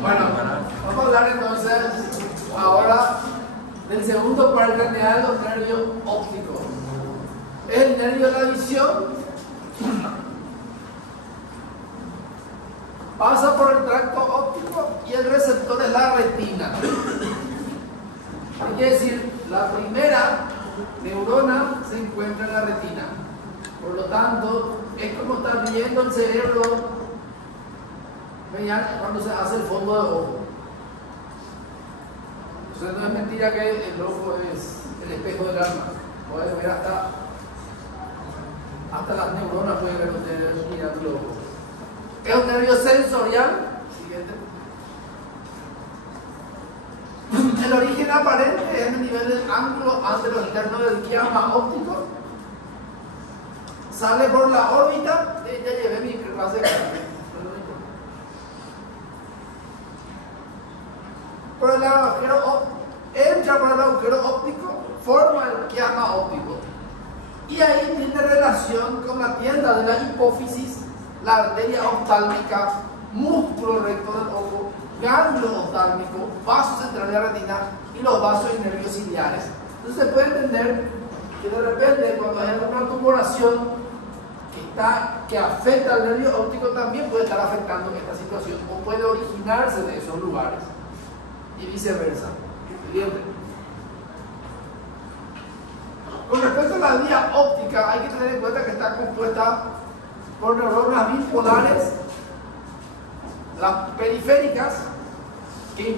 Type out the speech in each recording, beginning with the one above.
Bueno, vamos a hablar entonces ahora del segundo par craneal o nervio óptico. Es el nervio de la visión. Pasa por el tracto óptico y el receptor es la retina. Quiere decir, la primera neurona se encuentra en la retina. Por lo tanto, es como estar viendo el cerebro cuando se hace el fondo de ojo. O sea, no es mentira que el ojo es el espejo del alma. Puedes ver hasta las neuronas, pueden ver ustedes mirando el ojo. Es un nervio sensorial. Siguiente. El origen aparente es el nivel del ángulo antero-interno del quiasma óptico. Sale por la órbita. Ya llevé mi clase. Por el agujero, entra por el agujero óptico, forma el quiasma óptico. Y ahí tiene relación con la tienda de la hipófisis, la arteria oftálmica, músculo recto del ojo, ganglio oftálmico, vaso central de la retina y los vasos y nervios ciliares. Entonces se puede entender que de repente cuando hay alguna tumoración que afecta al nervio óptico, también puede estar afectando esta situación o puede originarse de esos lugares y viceversa. Siguiente. Con respecto a la vía óptica, hay que tener en cuenta que está compuesta por neuronas bipolares, las periféricas, que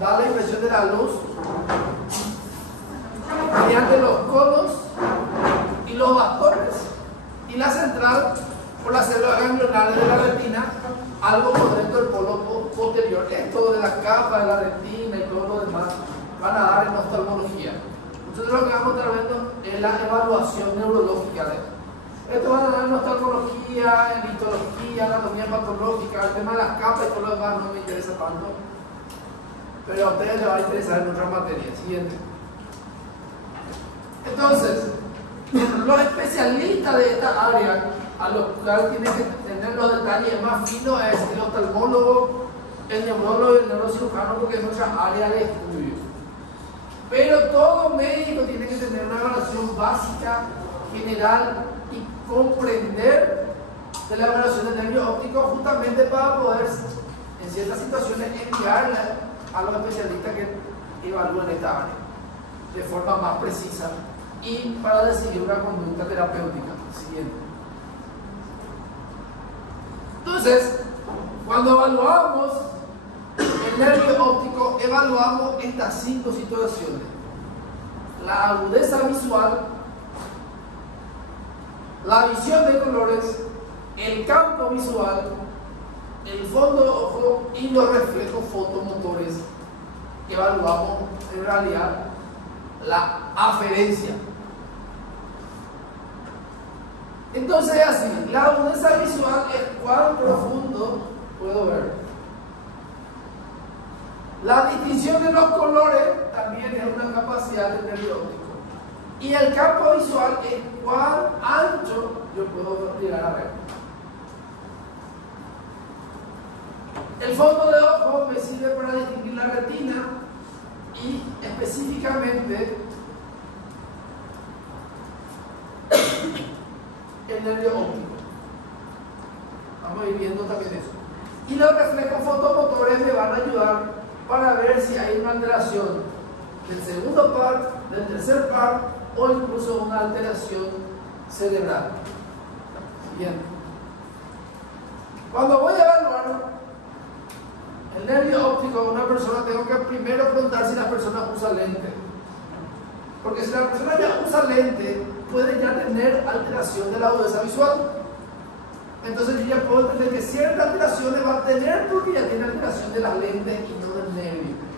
da la impresión de la luz, mediante los conos y los bastones, y la central por las células ganglionares de la retina, algo por dentro del polo posterior. Esto de la capa de la retina y todo lo demás van a dar en oftalmología. Entonces lo que vamos a estar viendo es la evaluación neurológica de esto. Esto van a dar en oftalmología, en histología, anatomía patológica, el tema de las capas y todo lo demás no me interesa tanto, pero a ustedes les va a interesar en otra materia. Siguiente. Entonces, los especialistas de esta área, a los cuales tienen que tener los detalles más finos, es el oftalmólogo, el neurólogo y el neurocirujano, porque es nuestra área de estudio. Pero todo médico tiene que tener una evaluación básica, general y comprender de la evaluación del nervio óptico, justamente para poder, en ciertas situaciones, enviarla a los especialistas que evalúen esta área de forma más precisa y para decidir una conducta terapéutica. Siguiente. Entonces, cuando evaluamos el nervio óptico, evaluamos estas 5 situaciones: la agudeza visual, la visión de colores, el campo visual, el fondo de ojo y los reflejos fotomotores. Evaluamos en realidad la aferencia. Entonces es así, la agudeza visual es cuán profundo puedo ver. La distinción de los colores también es una capacidad del nervio óptico. Y el campo visual es cuán ancho yo puedo llegar a ver. El fondo de ojo me sirve para distinguir la retina y específicamente el nervio óptico. Vamos a ir viendo también eso. Y los reflejos fotomotores me van a ayudar para ver si hay una alteración del segundo par, del tercer par o incluso una alteración cerebral. Bien. Cuando voy a evaluar el nervio óptico de una persona, tengo que primero preguntar si la persona usa lente. Porque si la persona ya usa lente, puede ya tener alteración de la agudeza visual. Entonces yo ya puedo entender que ciertas alteraciones va a tener porque ya tiene alteración de la lente y no del nervio.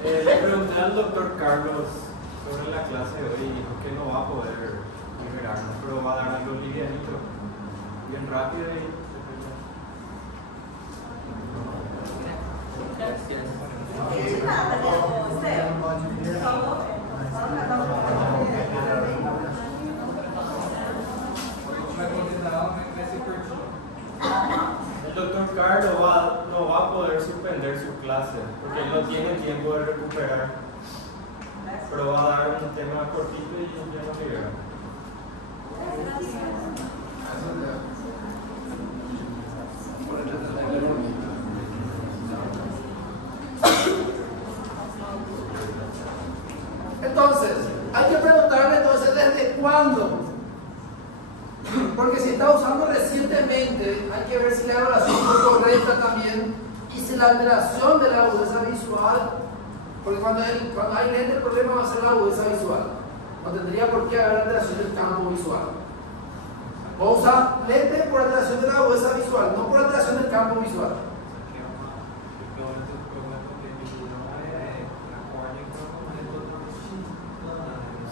Le pregunté al doctor Carlos sobre la clase de hoy y dijo que no va a poder liberarnos, pero va a dar algo livianito, bien rápido y... El doctor Carlos no va a poder suspender su clase porque él no tiene tiempo de recuperar, pero va a dar un tema cortito y ya nos libera. Entonces, hay que preguntarle entonces desde cuándo. Porque si está usando recientemente, hay que ver si la evaluación fue correcta también y si la alteración de la agudeza visual, porque cuando hay lente el problema va a ser la agudeza visual. No tendría por qué haber alteración del campo visual. O usa lente por alteración de la agudeza visual, no por alteración del campo visual.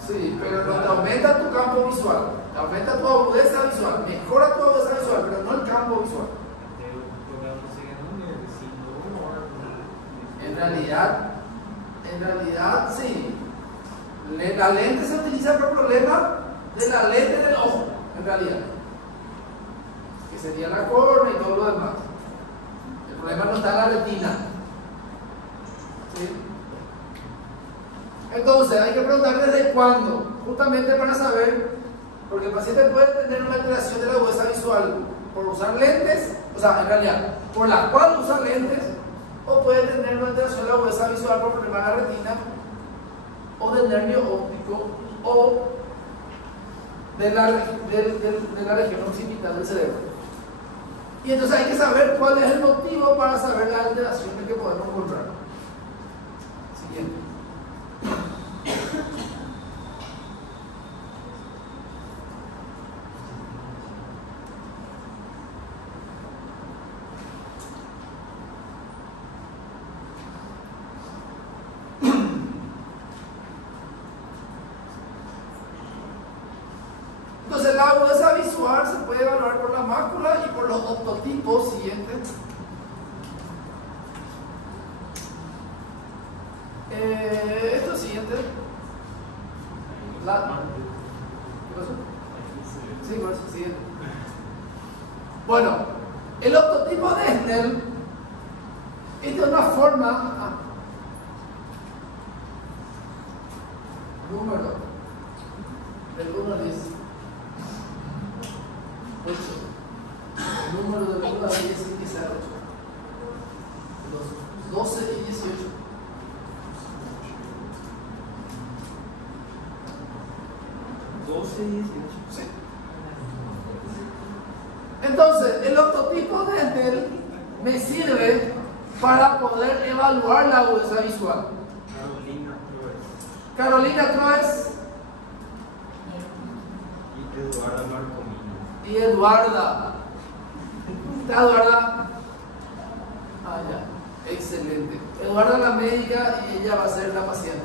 Sí, pero no te aumenta tu campo visual, te aumenta tu agudeza visual, mejora tu agudeza visual, pero no el campo visual. En realidad sí. La lente se utiliza por problema de la lente del ojo, en realidad. Que sería la córnea y todo lo demás. El problema no está en la retina. ¿Sí? Entonces, hay que preguntar desde cuándo, justamente para saber, porque el paciente puede tener una alteración de la agudeza visual por usar lentes, o sea, en realidad, por la cual usa lentes, o puede tener una alteración de la agudeza visual por problema de la retina, o del nervio óptico, o de la región occipital del cerebro. Y entonces hay que saber cuál es el motivo para saber las alteraciones que podemos encontrar. Siguiente. Entonces la agudeza visual se puede evaluar por la mácula y por los optotipos siguientes. Esto siguiente. ¿Qué pasó? Sí, por eso, siguiente. Bueno, el optotipo de Snell es de una forma. Número del 1 al 10. 8. El número del 1 al 10 es que sea 8. 12 y 18. 12 y 18. Sí. Entonces, el octotipo de Snell me sirve para poder evaluar la agudeza visual. Carolina Troes Y Eduarda Marcomino. y Eduarda. ¿Está Eduarda? Ah, ya. Excelente. Eduarda es la médica y ella va a ser la paciente.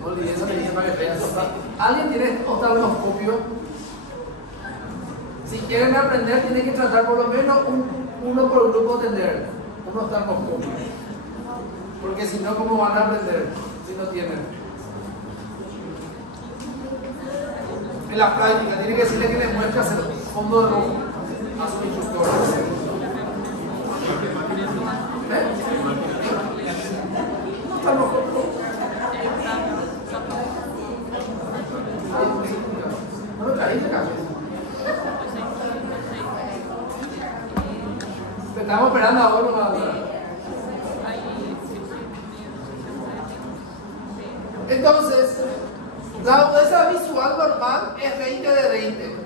No olvides esa medicina para que vean. ¿Alguien tiene oftalmoscopio? Si quieren aprender, tienen que tratar por lo menos uno por grupo tener un oftalmoscopio. Porque si no, ¿cómo van a aprender si no tienen? En la práctica, tiene que decirle que le muestre hacer fondo de ojo a su instructor. ¿Eh? Entonces, la agudeza visual normal es 20 de 20.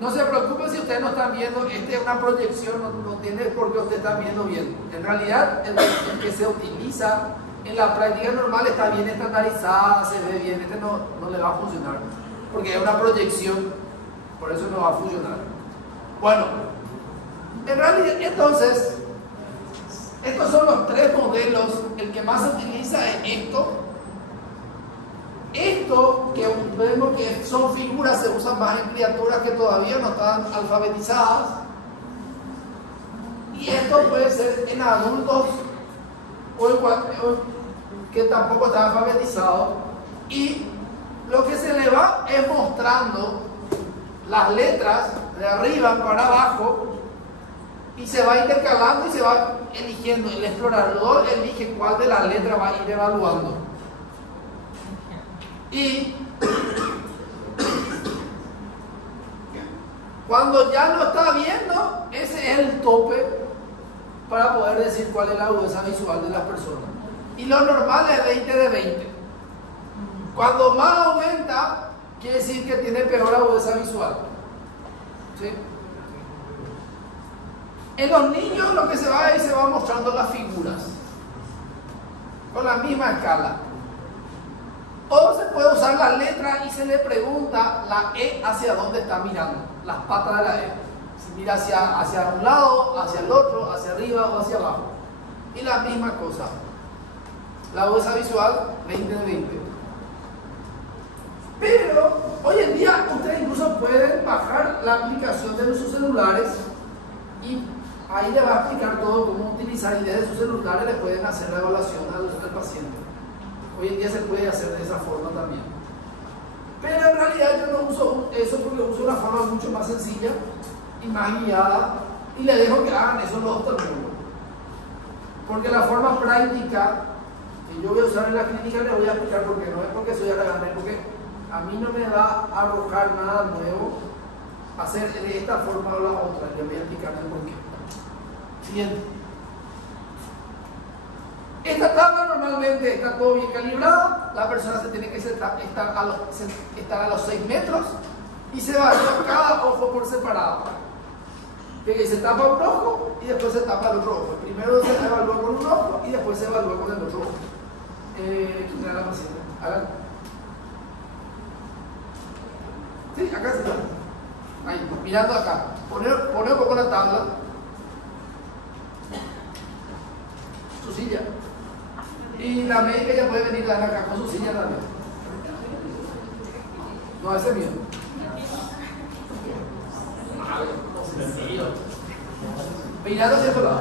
No se preocupe si ustedes no están viendo, esta es una proyección, no tiene por qué usted está viendo bien. En realidad, el que se utiliza en la práctica normal está bien estandarizada, se ve bien, este no le va a funcionar, porque es una proyección, por eso no va a funcionar. Bueno, en realidad, entonces, estos son los tres modelos. El que más se utiliza es esto. Esto que vemos que son figuras se usan más en criaturas que todavía no están alfabetizadas. Y esto puede ser en adultos o que tampoco están alfabetizados. Y lo que se le va es mostrando las letras de arriba para abajo y se va intercalando y se va eligiendo. El explorador elige cuál de las letras va a ir evaluando. Y cuando ya lo está viendo, ese es el tope para poder decir cuál es la agudeza visual de las personas. Y lo normal es 20 de 20. Cuando más aumenta, quiere decir que tiene peor agudeza visual. ¿Sí? En los niños lo que se va es se va mostrando las figuras con la misma escala. O se puede usar la letra y se le pregunta la E hacia dónde está mirando, las patas de la E. Si mira hacia un lado, hacia el otro, hacia arriba o hacia abajo. Y la misma cosa. La agudeza visual, 20 de 20. Pero hoy en día ustedes incluso pueden bajar la aplicación de sus celulares y ahí le va a explicar todo cómo utilizar, y desde sus celulares le pueden hacer la evaluación al paciente. Hoy en día se puede hacer de esa forma también. Pero en realidad yo no uso eso porque uso una forma mucho más sencilla y más guiada, y le dejo que hagan eso los oftalmólogos. Porque la forma práctica que yo voy a usar en la clínica le voy a explicar por qué. No es porque soy aragán, porque a mí no me va a arrojar nada nuevo hacer de esta forma o la otra. Le voy a explicar el por qué. Siguiente. Esta tabla normalmente está todo bien calibrado, la persona se tiene que estar a los 6 metros y se evalúa cada ojo por separado. Fíjate, se tapa un ojo y después se tapa el otro ojo. Primero se evalúa con un ojo y después se evalúa con el otro ojo. ¿Quién era la paciente? Alan. Sí, acá se está. Ahí, mirando acá. Poner un poco la tabla. Su silla. Y la médica ya puede venir a dar acá con su silla también. No, ese es mío. Mirando hacia otro lado.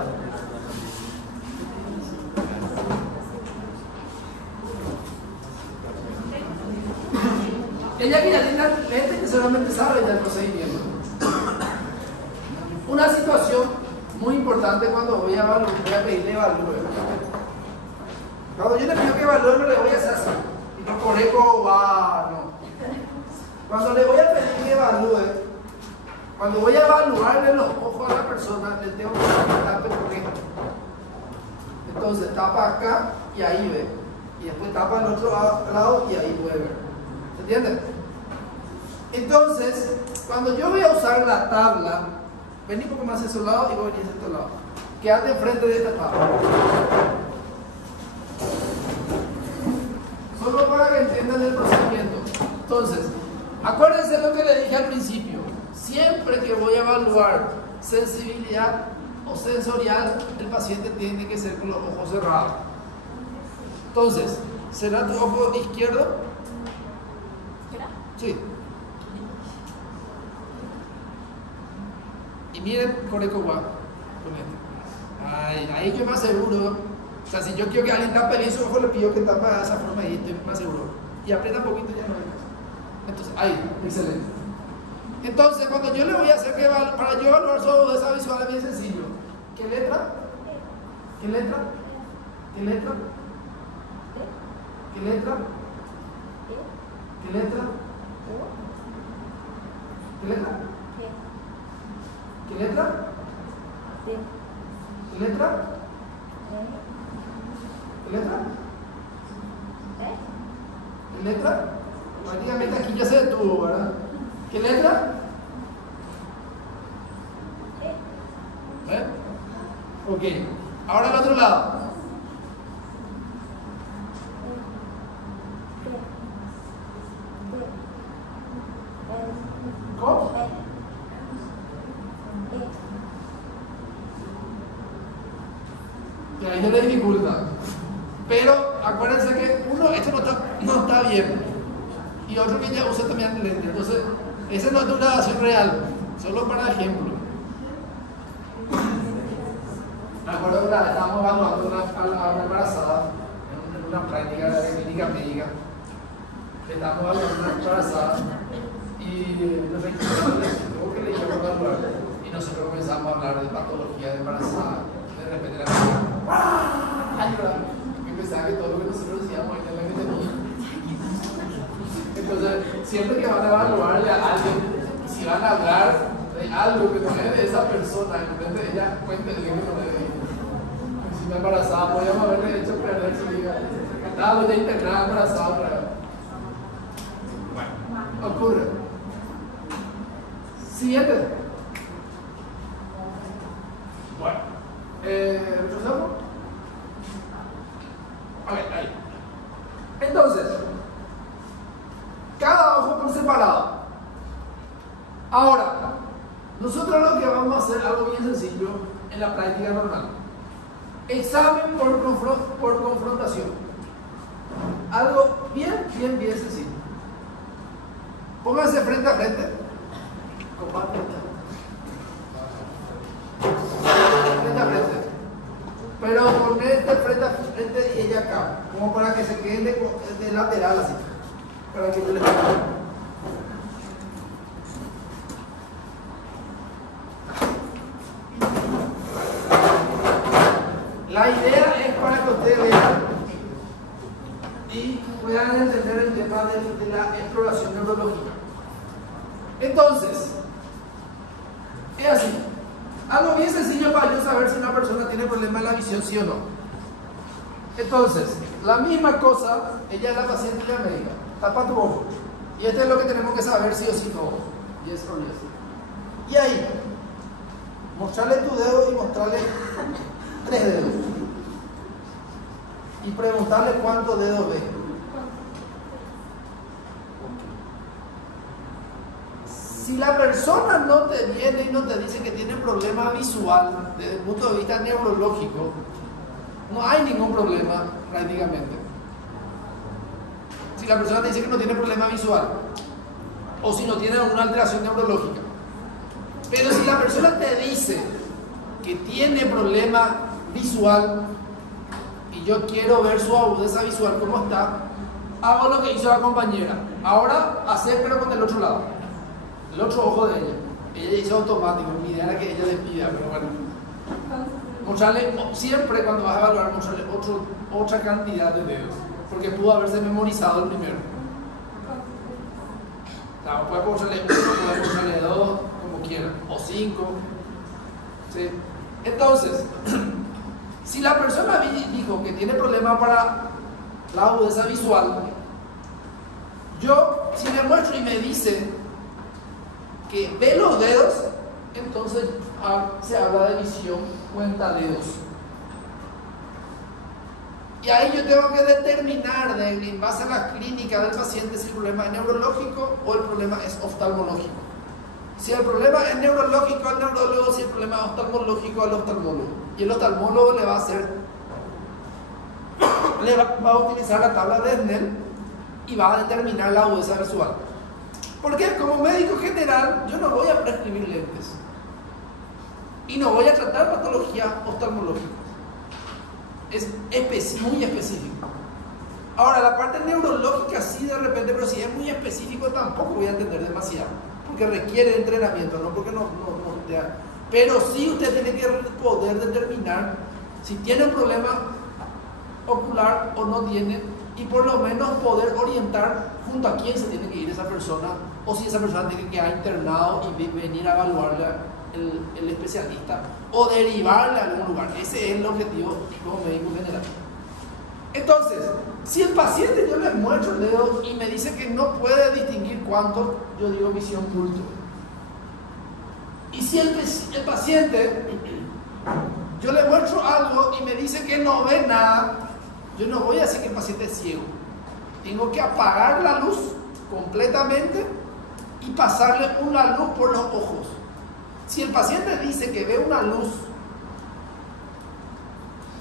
Ella que ya tiene gente que solamente sabe ya el procedimiento. Una situación muy importante cuando voy a pedirle evalúe. Cuando yo le pido que evalúe, no le voy a hacer así. Y no correco, no. Cuando le voy a pedir que evalúe, cuando voy a evaluarle los ojos a la persona, le tengo que tape correcto. Entonces tapa acá y ahí ve. Y después tapa el otro lado y ahí puede ver. ¿Se entiende? Entonces, cuando yo voy a usar la tabla, vení un poco más a ese lado y voy a venir a este lado. Quédate enfrente de esta tabla. Solo para que entiendan el procedimiento. Entonces, acuérdense lo que le dije al principio. Siempre que voy a evaluar sensibilidad o sensorial, el paciente tiene que ser con los ojos cerrados. Entonces, ¿será tu ojo izquierdo? Sí. Y miren, Coreco Guá. Ahí yo más seguro. O sea, si yo quiero que alguien tape bien su ojo, le pido que tapa de esa forma y estoy más seguro. Y aprieta un poquito y ya no hay más. Entonces, ahí, excelente. Entonces, cuando yo le voy a hacer que para yo evaluar su agudeza visual es bien sencillo. ¿Qué letra? ¿Qué letra? ¿Qué letra? ¿Qué letra? ¿Qué letra? ¿Qué letra? ¿Qué letra? ¿Qué letra? ¿Qué letra? letra? Prácticamente aquí ya se detuvo, ¿verdad? ¿Qué letra? ¿Eh? Ok. Ahora al otro lado. ¿Cómo? Y ahí se le dificulta. Pero acuérdense que uno, esto no está bien. Y otro que ya usa también lente. Entonces, esa no es una grabación real, solo para ejemplo. Me acuerdo que estábamos evaluando a una embarazada en una práctica de clínica médica. Estábamos evaluando a una embarazada y nos que le íbamos a evaluar. Y nosotros comenzamos a hablar de patología de embarazada. De repente la ayuda. Y pensaba que todo lo que nosotros decíamos era la que tenía. Entonces, siempre que van a evaluarle a alguien, si van a hablar de algo que no es de esa persona, en vez de ella, cuéntenle que no le diga. Si me embarazada, podíamos haberle hecho perder su vida. Estaba ya internada embarazada otra vez. Bueno, ocurre. Siguiente. Bueno, ¿retrocedemos? Ok, ahí. Entonces, cada ojo por separado. Ahora, nosotros lo que vamos a hacer es algo bien sencillo en la práctica normal. Examen por confrontación. Algo bien sencillo. Pónganse frente a frente. Compártanse. Frente a frente. Pero ponerte frente a frente y ella acá. Como para que se queden de lateral así. Para que yo les diga. La idea es para que ustedes vean y puedan entender el tema de la exploración neurológica. Entonces, es así. Algo bien sencillo para yo saber si una persona tiene problema en la visión, sí o no. Entonces, la misma cosa, ella es la paciente de la médica. Tapa tu ojo. Y esto es lo que tenemos que saber sí o sí no. Yes or yes. Y ahí, mostrarle tu dedo y mostrarle 3 dedos. Y preguntarle cuántos dedos ve. Si la persona no te viene y no te dice que tiene problema visual desde el punto de vista neurológico, no hay ningún problema prácticamente. Si la persona te dice que no tiene problema visual o si no tiene alguna alteración neurológica. Pero si la persona te dice que tiene problema visual y yo quiero ver su agudeza visual cómo está, hago lo que hizo la compañera. Ahora hacer pero con el otro lado, el otro ojo de ella. Ella hizo automático, mi idea era que ella le pida, pero bueno. Mostrarle, siempre cuando vas a evaluar, mostrarle otra cantidad de dedos, porque pudo haberse memorizado el primero. O sea, puede mostrarle 1, puede mostrarle 2, como quieran, o 5. ¿Sí? Entonces, si la persona dijo que tiene problema para la agudeza visual, yo, si le muestro y me dice que ve los dedos, entonces se habla de visión cuenta dedos. Y ahí yo tengo que determinar en base a la clínica del paciente si el problema es neurológico o el problema es oftalmológico. Si el problema es neurológico al neurólogo, si el problema es oftalmológico al oftalmólogo. Y el oftalmólogo le va a utilizar la tabla de Snell y va a determinar la agudeza visual. Porque como médico general yo no voy a prescribir lentes y no voy a tratar patologías oftalmológicas. Es muy específico. Ahora, la parte neurológica sí de repente, pero si es muy específico tampoco voy a entender demasiado, porque requiere entrenamiento, no porque no. Pero sí usted tiene que poder determinar si tiene un problema ocular o no tiene, y por lo menos poder orientar junto a quién se tiene que ir esa persona, o si esa persona tiene que quedar internado y venir a evaluarla el especialista, o derivarle a algún lugar. Ese es el objetivo como médico general. Entonces, Si el paciente yo le muestro el dedo y me dice que no puede distinguir cuánto, yo digo visión bulto. Y si el paciente, yo le muestro algo y me dice que no ve nada, yo no voy a decir que el paciente es ciego. Tengo que apagar la luz completamente y pasarle una luz por los ojos. Si el paciente dice que ve una luz,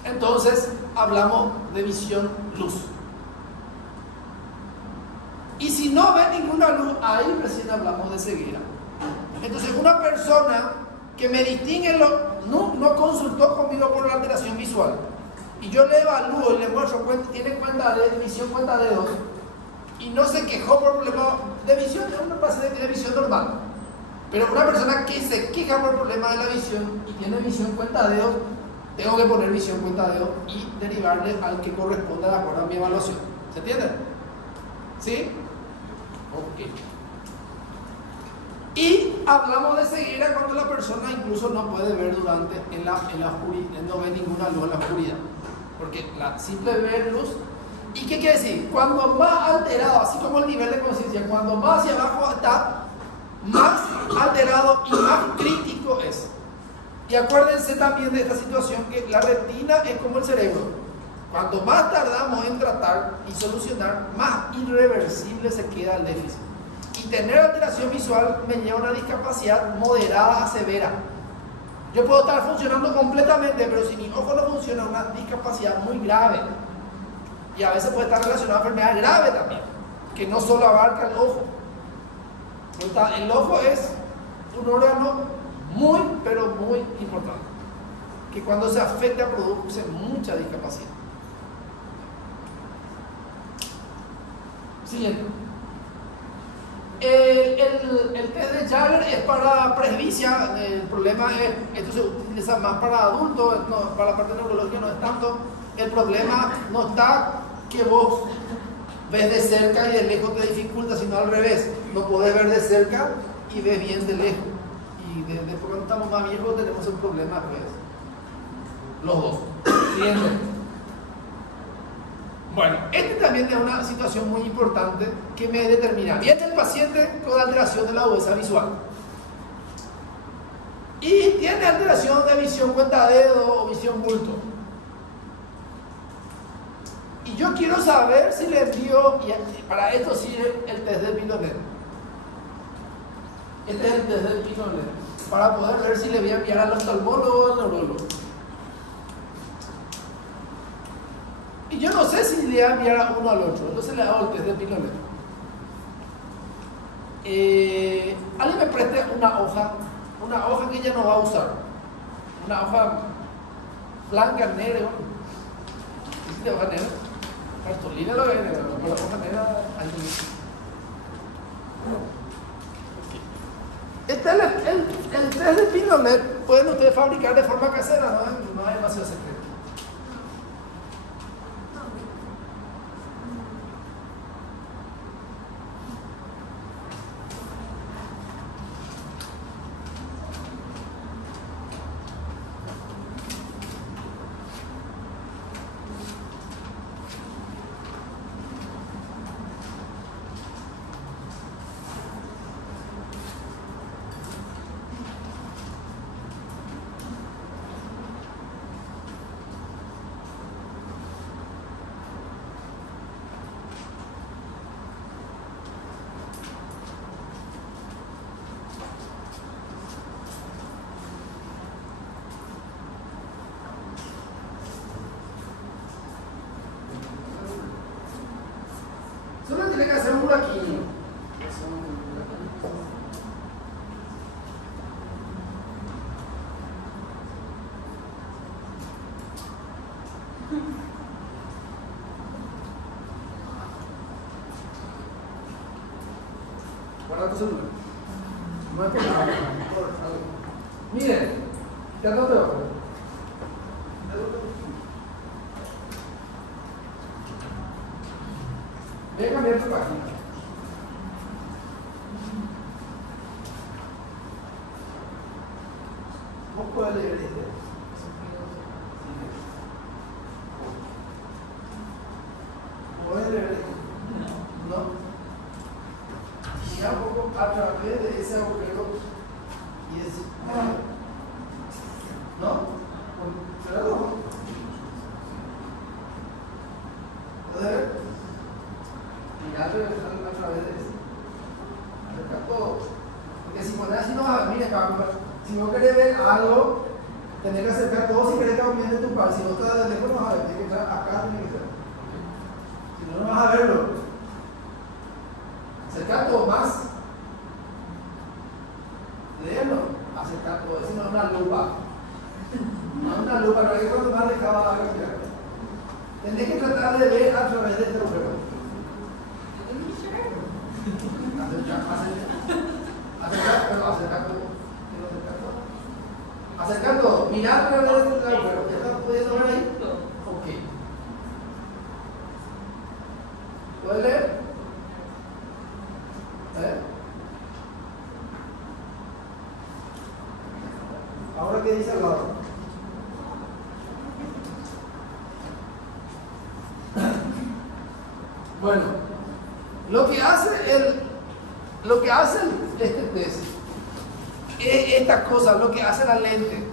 entonces hablamos de visión luz. Y si no ve ninguna luz, ahí recién hablamos de ceguera. Entonces una persona que me distingue, no consultó conmigo por la alteración visual, y yo le evalúo y le muestro, tiene cuenta de visión, cuenta de dedos, y no se quejó por problema de visión, es una paciente que tiene visión normal. Pero una persona que se queja por problema de la visión y tiene visión cuenta de dedos, tengo que poner visión cuenta de dedos y derivarle al que corresponda de acuerdo a mi evaluación. ¿Se entiende? ¿Sí? Ok. Y hablamos de ceguera cuando la persona incluso no puede ver en la oscuridad, no ve ninguna luz en la oscuridad. Porque la simple ver luz. ¿Y qué quiere decir? Cuando más alterado, así como el nivel de conciencia, cuando más hacia abajo está, más alterado y más crítico es. Y acuérdense también de esta situación que la retina es como el cerebro. Cuanto más tardamos en tratar y solucionar, más irreversible se queda el déficit. Y tener alteración visual me lleva a una discapacidad moderada a severa. Yo puedo estar funcionando completamente, pero si mi ojo no funciona, una discapacidad muy grave. Y a veces puede estar relacionada a enfermedad grave también, que no solo abarca el ojo. El ojo es un órgano muy, pero muy importante, que cuando se afecta produce mucha discapacidad. Siguiente. El test de Jagger es para presbicia. El problema es, esto se utiliza más para adultos, para la parte neurológica no es tanto. El problema no está que vos ves de cerca y de lejos te dificulta, sino al revés. No podés ver de cerca y ves bien de lejos. Y después cuando estamos más viejos tenemos un problema al revés. Los dos. Siguiente. Bueno, este también es una situación muy importante que me determina. Viene el paciente con alteración de la agudeza visual. Y tiene alteración de visión cuenta dedo o visión bulto. Y yo quiero saber si le envío, y para esto sirve el test de Pilonet. Este es el test de Pilonet, para poder ver si le voy a enviar al oftalmólogo o al neurólogo. Y yo no sé si le voy a enviar a uno al otro, entonces le hago el test de Pilonet. Alguien me preste una hoja que ella no va a usar. Una hoja blanca, negra. ¿Existe hoja negra? Cartulina lo que negra, pero la hoja negra hay que... Este es el test de Pilonet. Pueden ustedes fabricar de forma casera, no hay demasiado secreto. Solo tiene que hacer un buraquillo. Guarda tu celular. No es que nada. Miren, ya no te va. Voy a cambiar tu página. ¿Cómo puedo leer este? ¿Puedes leer? ¿No? Mira un poco a través de ese agujero y es... ¿No? ¿Será rojo? ¿Puedes ver? Mirar a través de eso. Acerca todo. Porque si pones así no vas a ver, mira, si no querés ver algo, tenés que acercar todo si querés que aumente tu par. Si no estás de lejos no vas a ver, tienes que estar acá, tienes que estar. Si no, no vas a verlo. Acercar todo más. Léelo. Acercar todo. Eso no es una lupa. No es una lupa, no hay que cuando más lejos vas a cambiar. Tenés que tratar de ver a través de este agujero. Acercar todo. Mirar a través de este agujero. ¿Ya estás pudiendo ver ahí? Ok. ¿Puedes leer? Ahora, ¿qué dice al lado? Bueno, lo que hace este test es estas cosas, lo que hace la lente.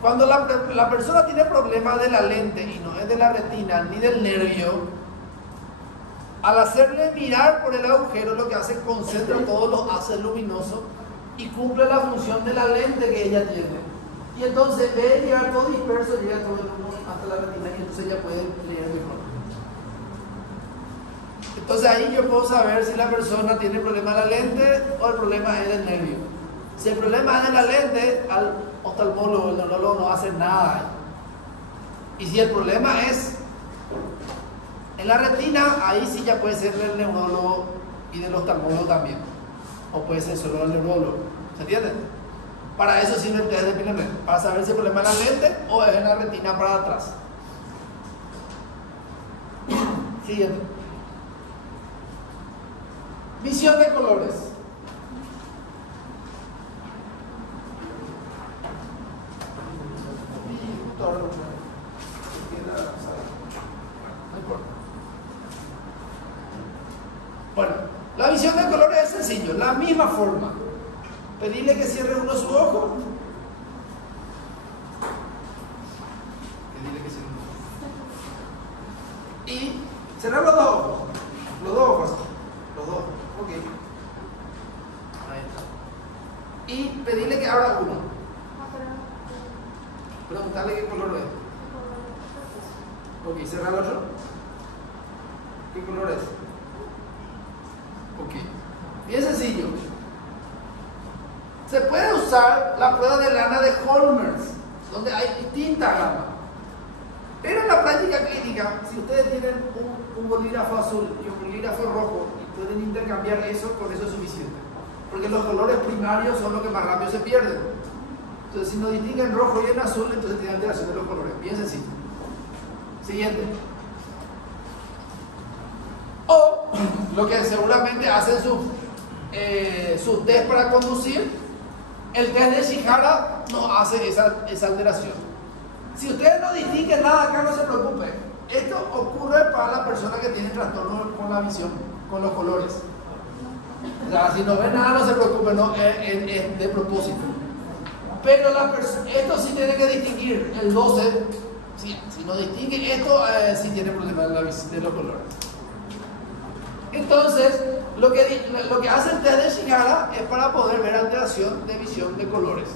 Cuando la persona tiene problemas de la lente y no es de la retina ni del nervio, al hacerle mirar por el agujero, lo que hace es concentra todos los haces luminosos y cumple la función de la lente que ella tiene. Y entonces ve llegar todo disperso, llega todo el humo hasta la retina y entonces ella puede leer mejor. Entonces ahí yo puedo saber si la persona tiene problema de la lente o el problema es del nervio. Si el problema es de la lente, al oftalmólogo, el neurólogo no hace nada. Y si el problema es en la retina, ahí sí ya puede ser del neurólogo y del oftalmólogo también. O puede ser solo del neurólogo. ¿Se entiende? Para eso sirve el test de Pilmer, para saber si el problema es en la lente o es en la retina para atrás. Siguiente. Visión de colores. Bueno, la visión de colores es sencillo, la misma forma. Pedirle que cierre uno su ojo. Pedirle que cierre uno. Y cerrar los dos ojos. Los dos ojos. Los dos. Ok. Ahí está. Y pedirle que abra uno. Preguntarle qué color es. Ok, cerrar el otro. ¿Qué color es? Ok. Bien sencillo. Se puede usar la prueba de lana de Holmers, donde hay distintas gamas. Pero en la práctica clínica, si ustedes tienen un bolígrafo azul y un bolígrafo rojo y pueden intercambiar eso, con eso es suficiente. Porque los colores primarios son los que más rápido se pierden. Entonces, si no distinguen rojo y en azul, entonces tienen alteración de los colores. Bien sencillo. Siguiente. O lo que seguramente hacen su test para conducir, el test de Shihara no hace esa alteración. Si ustedes no distinguen nada acá, no se preocupen. Esto ocurre para la persona que tiene trastorno con la visión, con los colores. O sea, si no ven nada, no se preocupen, no, es de propósito. Pero esto sí tiene que distinguir. El 12, si no distingue esto, sí tiene problemas de los colores. Entonces, lo que hace el test de Shihara es para poder ver alteración de visión de colores,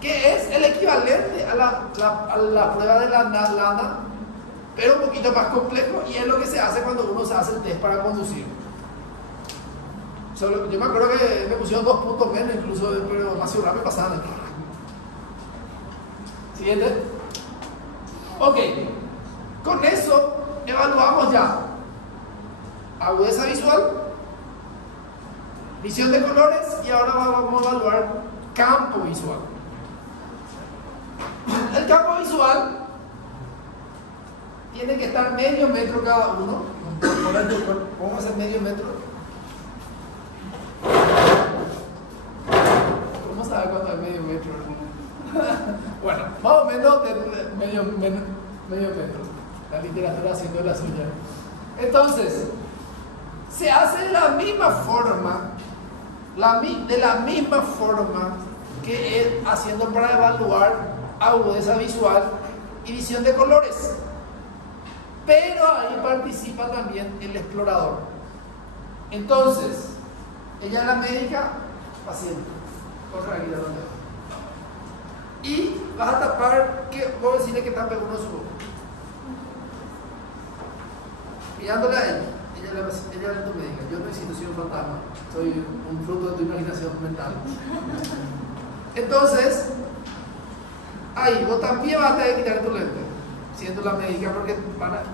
que es el equivalente a la prueba de la lana, pero un poquito más complejo, y es lo que se hace cuando uno se hace el test para conducir. Yo me acuerdo que me pusieron 2 puntos menos, incluso, pero más rápido pasaban. Siguiente. Ok, con eso evaluamos ya agudeza visual, visión de colores, y ahora vamos a evaluar campo visual. El campo visual tiene que estar medio metro cada uno. Vamos a hacer medio metro. ¿Cómo sabe cuándo es medio metro? Bueno, más o menos medio metro. La literatura haciendo la suya. Entonces, se hace de la misma forma, de la misma forma que es haciendo para evaluar agudeza visual y visión de colores. Pero ahí participa también el explorador. Entonces, ella es la médica, paciente. Corre aquí, y vas a tapar, que vos decirle que tape uno su ojo. Mirándole a ella. Ella es tu médica. Yo no existo, soy un fantasma. Soy un fruto de tu imaginación mental. Entonces, ahí vos también vas a tener que quitar tu lente, siendo la médica, porque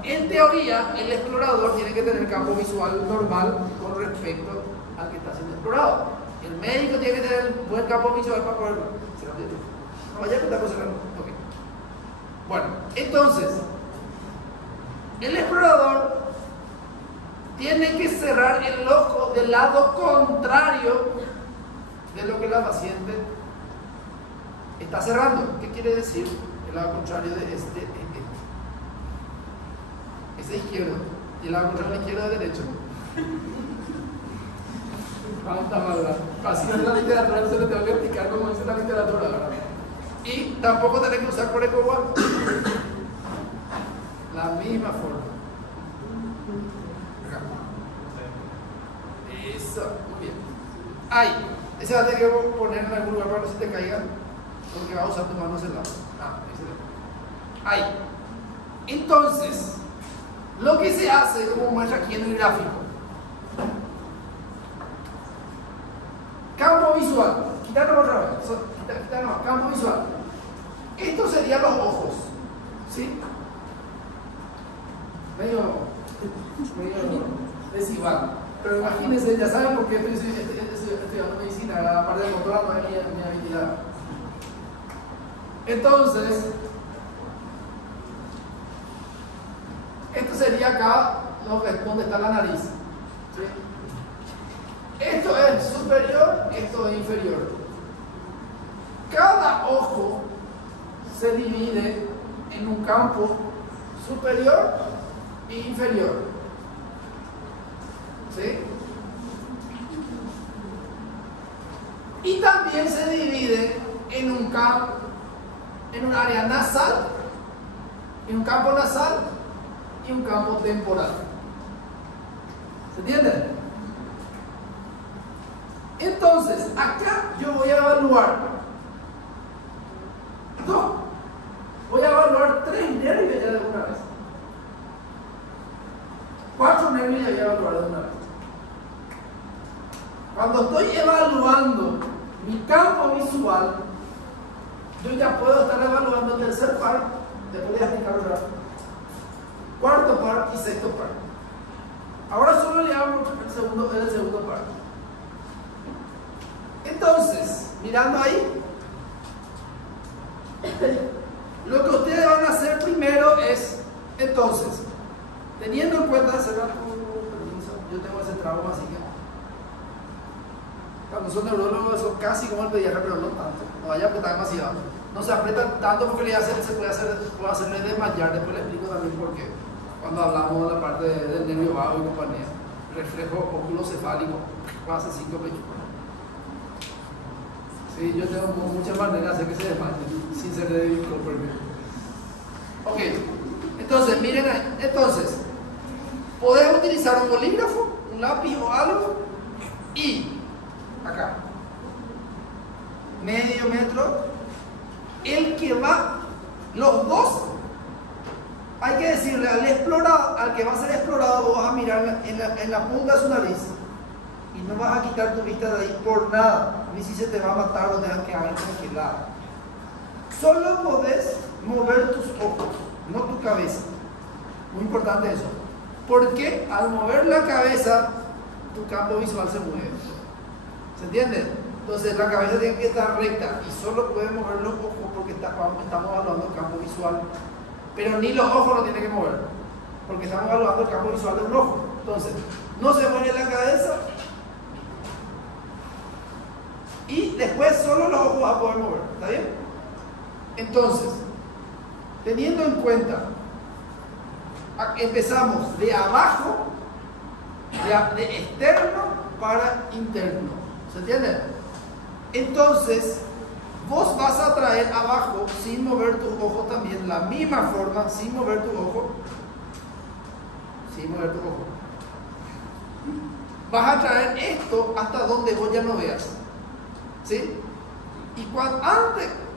en teoría el explorador tiene que tener campo visual normal con respecto al que está siendo explorado. El médico tiene que tener buen campo visual para poder. No vaya a contar cosas. Okay. Bueno, entonces, el explorador tiene que cerrar el ojo del lado contrario de lo que la paciente está cerrando. ¿Qué quiere decir? El lado contrario de este es izquierdo y el lado contrario de la izquierda es derecho. Falta maldad. Así es la literatura, no se le tengo que explicar cómo dice la literatura, ¿verdad? Y tampoco tenés que usar por igual. La misma forma. Eso, muy bien. Ahí. Ese va a tener que poner en algún lugar para que no se te caiga, porque va a usar tu mano en lado. Ahí. Entonces, lo que se hace, como muestra aquí en el gráfico, campo visual. Quítanos otra vez. Quítanos, campo visual. Estos serían los ojos. ¿Sí? Medio desigual. Pero imagínense, ya saben por qué estoy estudiando medicina, la parte del doctorado no es mi habilidad. Entonces, esto sería acá donde está la nariz. ¿Sí? Esto es superior, esto es inferior. Cada ojo se divide en un campo superior e inferior. ¿Sí? Y también se divide en un campo, en un área nasal, en un campo nasal y un campo temporal. ¿Se entiende? Entonces, acá yo voy a evaluar voy a evaluar 3 nervios ya de una vez. 4 nervios ya voy a evaluar de una vez. Cuando estoy evaluando mi campo visual, yo ya puedo estar evaluando el tercer par, después de explicar otra vez, cuarto par y sexto par. Ahora solo le hago el segundo par. Entonces, mirando ahí, lo que ustedes van a hacer primero es, entonces, teniendo en cuenta, yo tengo ese trauma, así que cuando son neurólogos son casi como el pediatra, pero no tanto. No vaya a apretar demasiado. No se apretan tanto porque se puede hacerle desmayar. Después le explico también por qué. Cuando hablamos de la parte del nervio vago y compañía, reflejo oculocefálico, pasa 5 pechos. Sí, yo tengo muchas maneras de hacer que se desmaye sin ser de micropermio. Ok, entonces miren ahí. Entonces, podés utilizar un bolígrafo, un lápiz o algo y acá, medio metro, el que va, los dos, hay que decirle al explorador, al que va a ser explorado, vos vas a mirar en la punta de su nariz y no vas a quitar tu vista de ahí por nada, ni si se te va a matar o tengas que haber congelado. Solo podés mover tus ojos, no tu cabeza. Muy importante eso, porque al mover la cabeza, tu campo visual se mueve. ¿Se entiende? Entonces la cabeza tiene que estar recta y solo puede mover los ojos porque estamos evaluando el campo visual. Pero ni los ojos lo tienen que mover, porque estamos evaluando el campo visual de un ojo. Entonces, no se mueve la cabeza y después solo los ojos vas a poder mover. ¿Está bien? Entonces, teniendo en cuenta, Empezamos de abajo, de externo para interno. ¿Se entiende? Entonces, vos vas a traer abajo, sin mover tu ojo también, la misma forma, sin mover tu ojo. Sin mover tu ojo. Vas a traer esto hasta donde vos ya no veas. ¿Sí?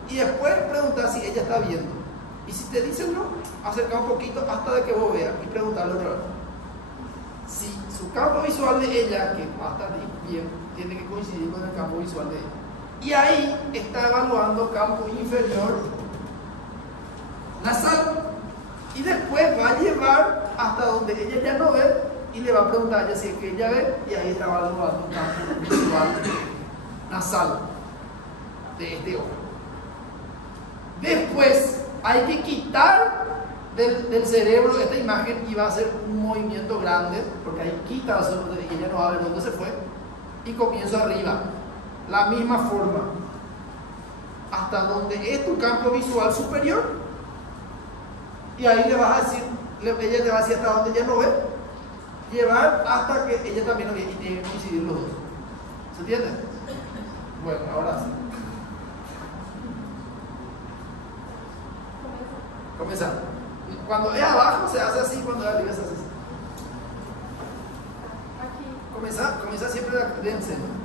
Y después preguntar si ella está viendo. Y si te dicen no, acerca un poquito hasta de que vos veas y preguntarle otra vez. Si su campo visual de ella, que va a estar bien, tiene que coincidir con el campo visual de ella. Y ahí está evaluando campo inferior nasal. Y después va a llevar hasta donde ella ya no ve y le va a preguntar a ella si es que ella ve, y ahí está evaluando campo visual nasal de este ojo. Después hay que quitar del cerebro esta imagen y va a hacer un movimiento grande, porque ahí quita y ella no va a ver dónde se fue, y comienzo arriba, la misma forma, hasta donde es tu campo visual superior, y ahí le vas a decir, ella te va a decir hasta donde ella no ve, llevar hasta que ella también lo ve y tiene que coincidir los dos. ¿Se entiende? Bueno, ahora sí. Comenzar. Cuando es abajo se hace así, cuando es arriba se hace así. Comienza siempre de en centro.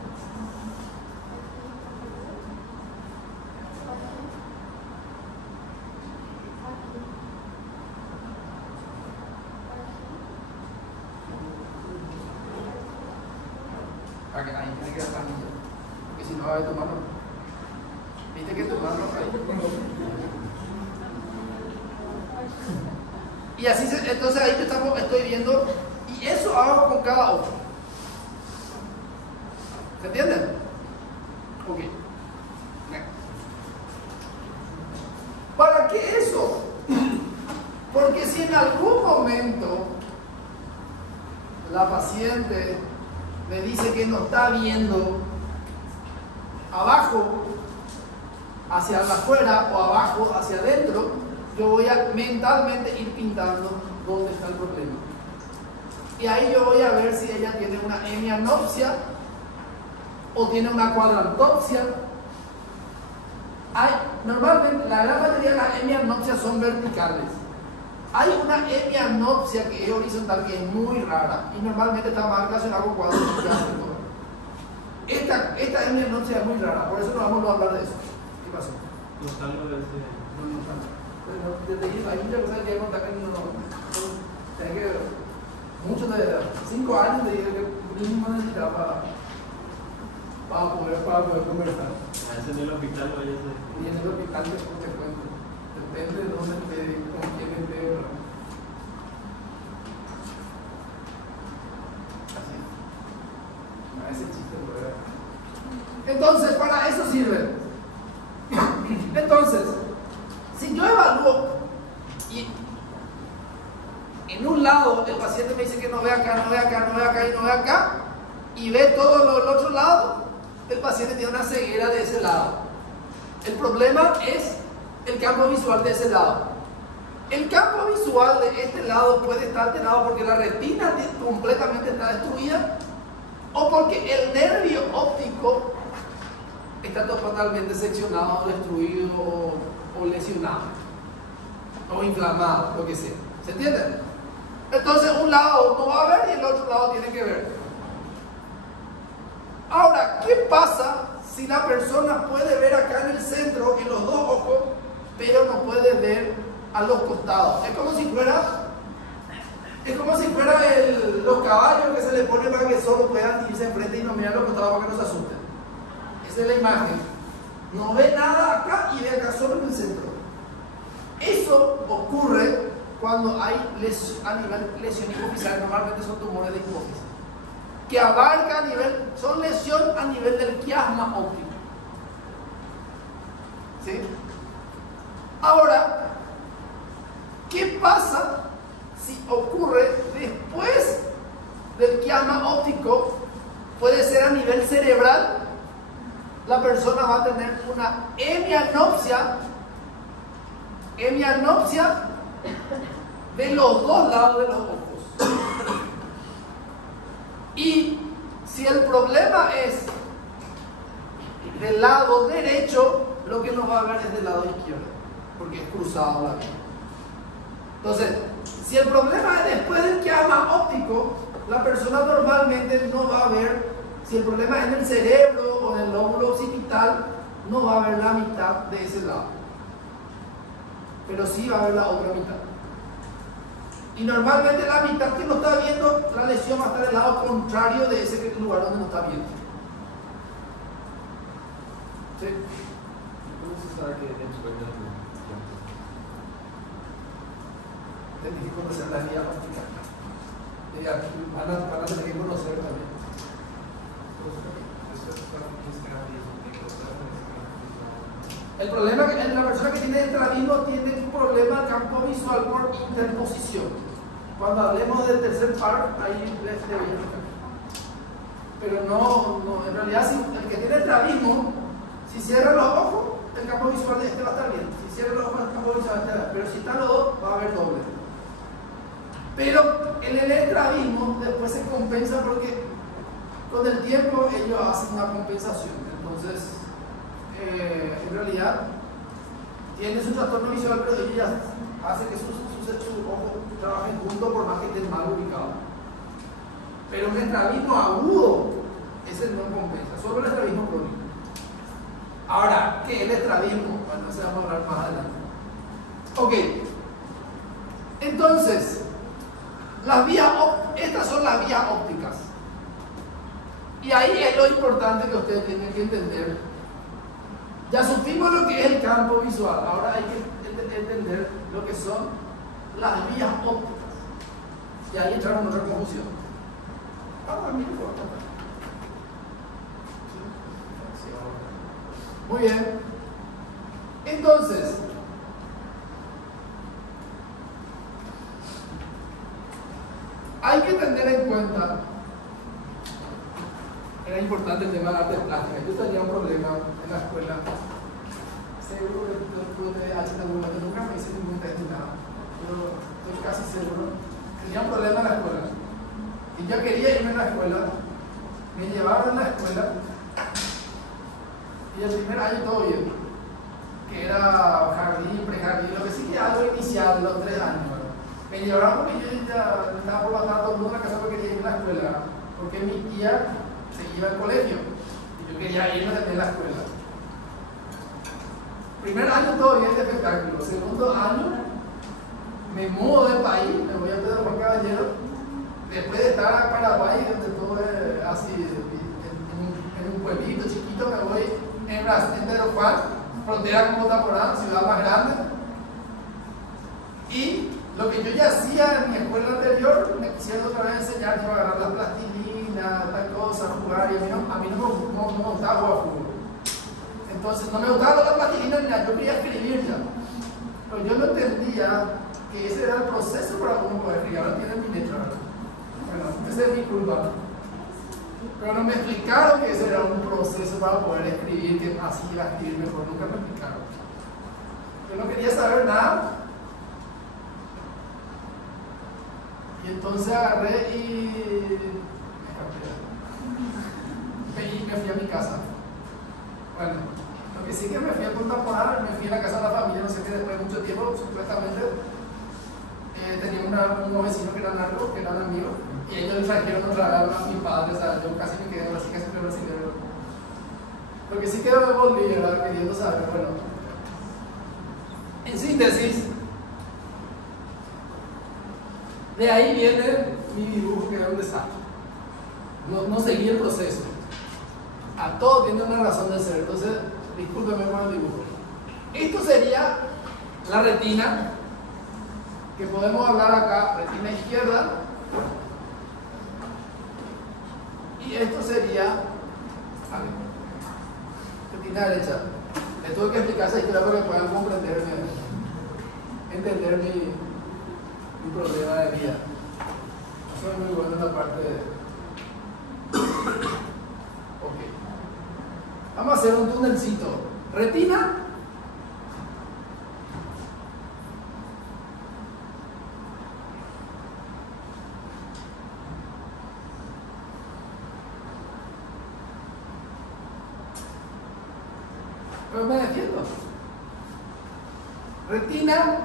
Ahí tiene que dar la anilla, porque si no va a ver tu mano. Viste que tu mano ahí. Y así, entonces ahí estoy viendo, y eso hago con cada ojo. ¿Se entienden? Ok. ¿Para qué eso? Porque si en algún momento la paciente me dice que no está viendo abajo hacia afuera o abajo hacia adentro, yo voy a mentalmente ir pintando dónde está el problema. Y ahí yo voy a ver si ella tiene una hemianopsia o tiene una cuadrantopsia. Normalmente, la gran mayoría de las hemianopsias son verticales. Hay una hemianopsia que es horizontal, que es muy rara, y normalmente está más relacionada con cuadrantopsia. Esta hemianopsia es muy rara, por eso no vamos a hablar de eso. ¿Qué pasó? No salgo de ese. Desde hay muchas cosas que hay que contar que tenés que muchos de 5 años de que mínimo necesitaba para poder conversar. A veces en el hospital lo hay eso. Y en el hospital te cuento. Depende de dónde con quién esté. Así. Ese chiste lo veo. Entonces, para eso sirve. Entonces, si yo evalúo y en un lado el paciente me dice que no ve acá, no ve acá, no ve acá y no ve acá, y ve todo el otro lado, el paciente tiene una ceguera de ese lado. El problema es el campo visual de ese lado. El campo visual de este lado puede estar alterado porque la retina completamente está destruida o porque el nervio óptico está totalmente seccionado, destruido o lesionado o inflamado, lo que sea. ¿Se entiende? Entonces un lado no va a ver y el otro lado tiene que ver. Ahora, ¿qué pasa si la persona puede ver acá en el centro, en los dos ojos, pero no puede ver a los costados? Es como si fuera los caballos que se le ponen para que solo puedan irse enfrente y no mirar a los costados para que no se asusten. Esa es la imagen. No ve nada acá y ve acá solo en el centro. Eso ocurre cuando hay a nivel lesión hipofisial, normalmente son tumores de hipófisis, que abarca son lesión a nivel del quiasma óptico. ¿Sí? Ahora, ¿qué pasa si ocurre después del quiasma óptico? Puede ser a nivel cerebral. La persona va a tener una hemianopsia de los dos lados de los ojos. Y si el problema es del lado derecho, lo que nos va a ver es del lado izquierdo, porque es cruzado la vía. Entonces, si el problema es después del quiasma óptico, la persona normalmente no va a ver, si el problema es en el cerebro o en el lóbulo occipital, no va a ver la mitad de ese lado, pero sí va a ver la otra mitad. Y normalmente la mitad que no está viendo, la lesión va a estar del lado contrario de ese lugar donde no está viendo. ¿Sí? ¿Cómo se sabe que después de Tienes que conocer la vía óptica. Van a tener que conocer también. El problema es que la persona que tiene estrabismo tiene un problema al campo visual por interposición. Cuando hablemos del tercer par, ahí les voy a explicar. Pero no, en realidad, si el que tiene estrabismo, si cierra los ojos, el campo visual de este va a estar bien. Si cierra los ojos, el campo visual va a estar bien. Pero si están los dos, va a haber doble. Pero el estrabismo después se compensa porque con el tiempo ellos hacen una compensación. Entonces, en realidad, tiene su trastorno visual, pero ellos ya hace que sus ojos trabajen juntos por más que estén mal ubicados. Pero un estrabismo agudo, ese no compensa, solo el estrabismo crónico. Ahora, ¿qué es el estrabismo? Bueno, eso vamos a hablar más adelante. Ok, entonces, estas son las vías ópticas. Y ahí es lo importante que ustedes tienen que entender. Ya supimos lo que es el campo visual, ahora hay que entender lo que son las vías ópticas. Y ahí entramos en otra confusión. Muy bien. Entonces, hay que tener en cuenta, era importante el tema de arte plástica. Yo tenía un problema en la escuela. Seguro que tuve TDAH en algún momento, nunca me hice ningún test ni nada. Pero estoy casi seguro. Tenía un problema en la escuela. Y yo quería irme a la escuela. Me llevaron a la escuela. Y el primer año todo bien. Que era jardín, prejardín, lo que sí que algo inicial, los 3 años. ¿Verdad? Me llevaron porque yo ya estaba por matar a todo el mundo en la casa porque quería ir a la escuela. Porque mi tía se iba al colegio. Y yo quería irme también a la escuela. Primer año todo bien de espectáculo. Segundo año me mudo del país, me voy a Pedro Juan Caballero. Después de estar a Paraguay, donde todo es así, en un pueblito chiquito, me voy en Pedro Juan, frontera con Cotaporán, ciudad más grande. Y lo que yo ya hacía en mi escuela anterior, me quisieron otra vez enseñar, yo a agarrar las plastilinas, tal cosa, jugar, y a mí no me gustaba jugar fútbol. Entonces no me gustaba la plastilina ni nada, yo quería escribir ya. Pero yo no entendía que ese era el proceso para uno poder escribir. Ahora tienen mi letra, ¿verdad? Bueno, esa es mi culpa. Pero no me explicaron que ese era un proceso para poder escribir, que así iba a escribir mejor, nunca me explicaron. Yo no quería saber nada. Y entonces agarré y me fui a mi casa. Bueno, lo que sí que me fui a Contaporar, me fui a la casa de la familia, no sé qué, después de mucho tiempo, supuestamente, tenía unos vecinos que eran narcos, que eran amigos, y ellos les trajeron otra vez a mi padre, o sea, yo casi me quedé así, casi me brasileño. Lo que sí que me volví, ¿verdad? Queriendo saber, bueno, en síntesis, de ahí viene mi dibujo, que era un desastre. No seguí el proceso. A todo tiene una razón de ser, entonces discúlpeme por el dibujo. Esto sería la retina, que podemos hablar acá, retina izquierda, y esto sería retina derecha. Les tuve que explicar esa historia para que puedan comprender, entender mi problema de vida. Soy muy bueno en la parte de... Ok. Vamos a hacer un tunelcito. Retina. Pero me defiendo. Retina,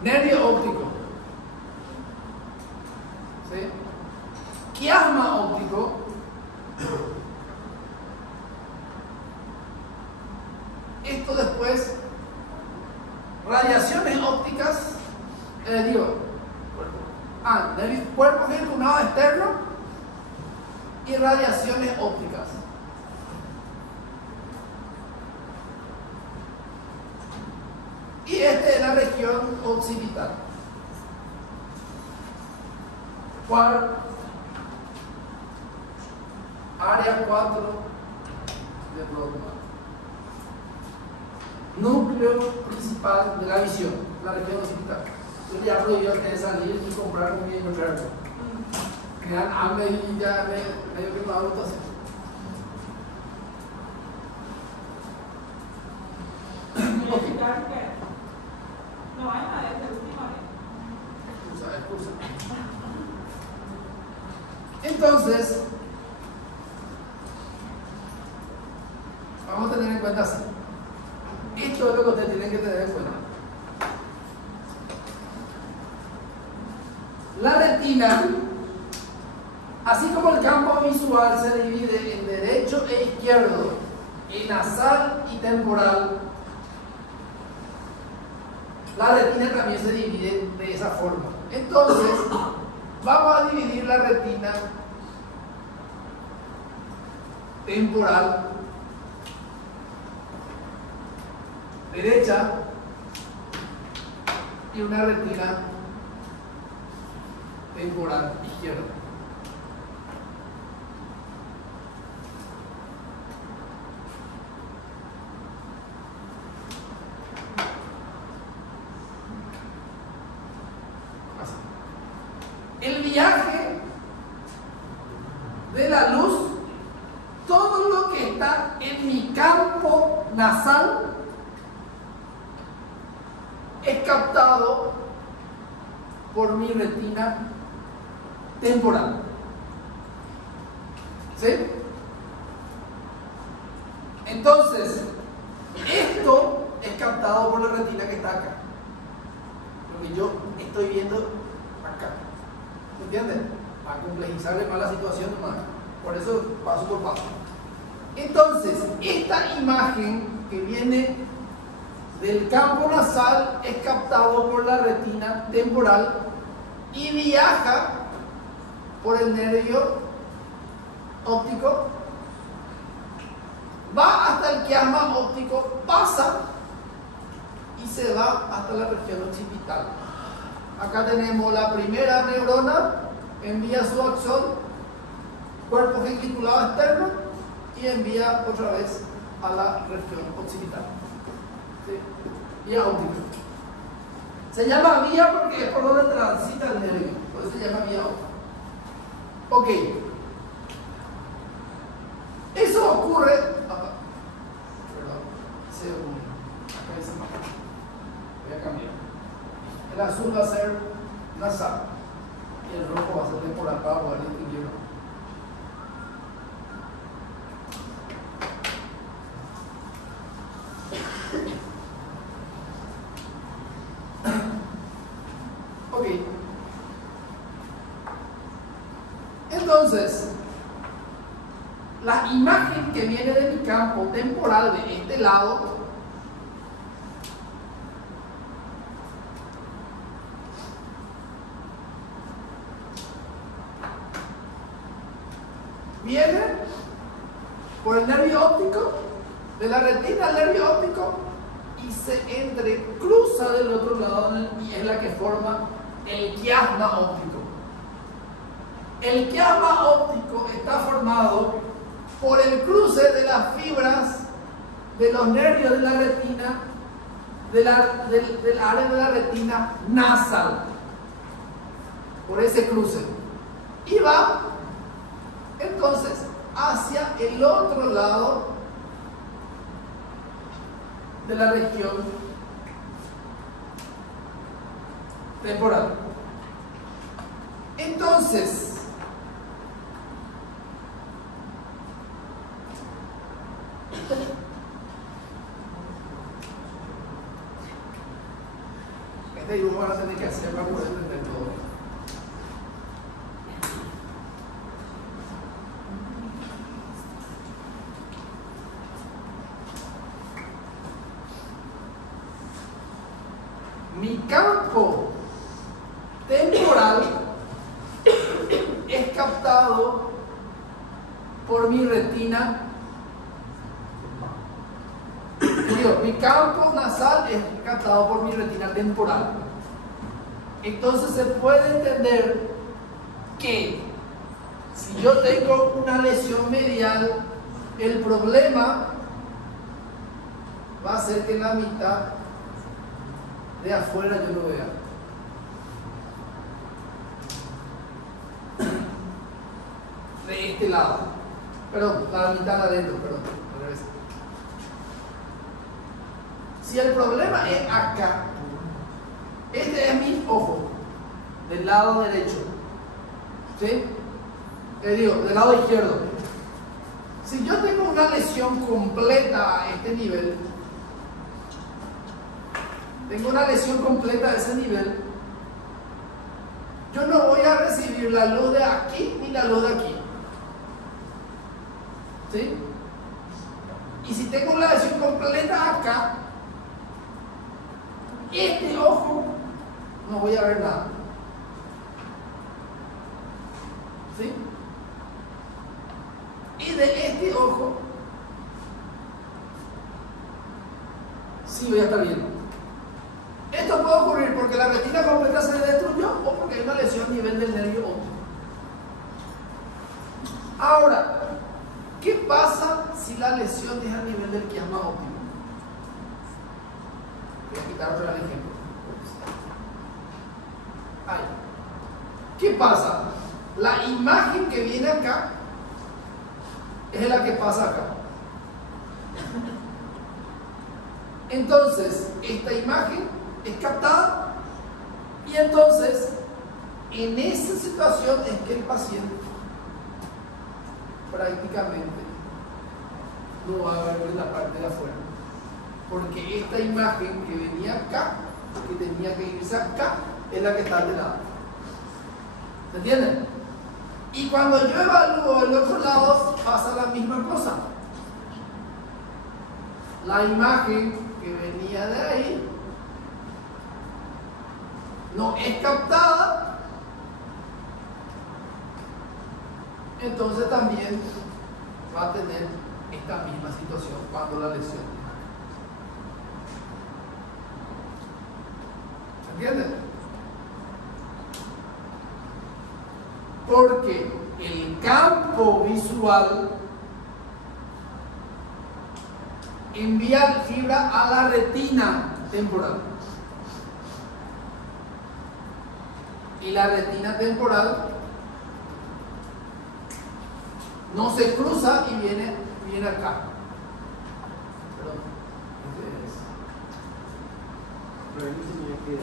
nervio óptico. ¿Sí? Quiasma óptico. Esto después, radiaciones ópticas, cuerpo circunado externo y radiaciones ópticas. Y esta es la región occipital. ¿Cuál? Área 4 de Brodmann. Núcleo principal de la visión, la región occipital. Yo ya prohibió que salir y comprar comida y encontrar algo. Me dan hambre y ya medio que me hago todo así. No hay nada de última Excusa. Entonces, vamos a tener en cuenta así. Esto es lo que ustedes tienen que tener en cuenta. La retina, así como el campo visual se divide en derecho e izquierdo, en nasal y temporal, la retina también se divide de esa forma. Entonces, vamos a dividir la retina temporal derecha y una retina temporal izquierda. El viaje de la luz, todo lo que está en mi campo nasal es captado por mi retina temporal. ¿Sí? Entonces, esto es captado por la retina que está acá. Lo que yo estoy viendo acá. ¿Me entiendes? Para complejizarle más la situación nomás. Por eso paso por paso. Entonces, esta imagen que viene del campo nasal es captado por la retina temporal y viaja por el nervio óptico, va hasta el quiasma óptico, pasa y se va hasta la región occipital. Acá tenemos la primera neurona, envía su axón, cuerpo geniculado externo, y envía otra vez a la región occipital. ¿Sí? Vía óptica. Se llama vía porque es por donde transita el nervio, por eso se llama vía óptica. Ok. Eso ocurre. Perdón, acá dice mal. Voy a cambiar. El azul va a ser nasal y el rojo va a ser temporal para poder distinguirlo. Ok. Entonces, la imagen que viene de mi campo temporal de este lado viene por el nervio óptico de la retina al nervio óptico y se entrecruza del otro lado y es la que forma el quiasma óptico. El quiasma óptico está formado por el cruce de las fibras de los nervios de la retina, del área de la retina nasal, por ese cruce, y va entonces hacia el otro lado de la región temporal. Entonces, campo temporal es captado por mi retina. Mi campo nasal es captado por mi retina temporal. Entonces se puede entender que si yo tengo una lesión medial, el problema va a ser que en la mitad de afuera yo lo vea. De este lado. Perdón, la mitad de adentro, perdón. Al revés. Si el problema es acá, este es mi ojo, del lado derecho. ¿Sí? Digo, del lado izquierdo. Si yo tengo una lesión completa a este nivel, tengo una lesión completa a ese nivel, yo no voy a recibir la luz de aquí ni la luz de aquí. ¿Sí? Y si tengo una lesión completa acá, este ojo no voy a ver nada. ¿Sí? Y de este ojo sí voy a estar viendo. Esto puede ocurrir porque la retina completa se destruyó o porque hay una lesión a nivel del nervio óptico. Ahora, ¿qué pasa si la lesión es a nivel del quiasma óptico? Voy a quitar otro ejemplo. Ahí. ¿Qué pasa? La imagen que viene acá es la que pasa acá. Entonces, esta imagen es captada y entonces, en esa situación es que el paciente prácticamente no va a ver la parte de afuera. Porque esta imagen que venía acá, que tenía que irse acá, es la que está de lado. ¿Se entienden? Y cuando yo evalúo el otro lado, pasa la misma cosa. La imagen que venía de ahí no es captada, entonces también va a tener esta misma situación cuando la lesión. ¿Se entiende? Porque el campo visual envía fibra a la retina temporal. Y la retina temporal no se cruza y viene acá. Perdón. Pero él tenía que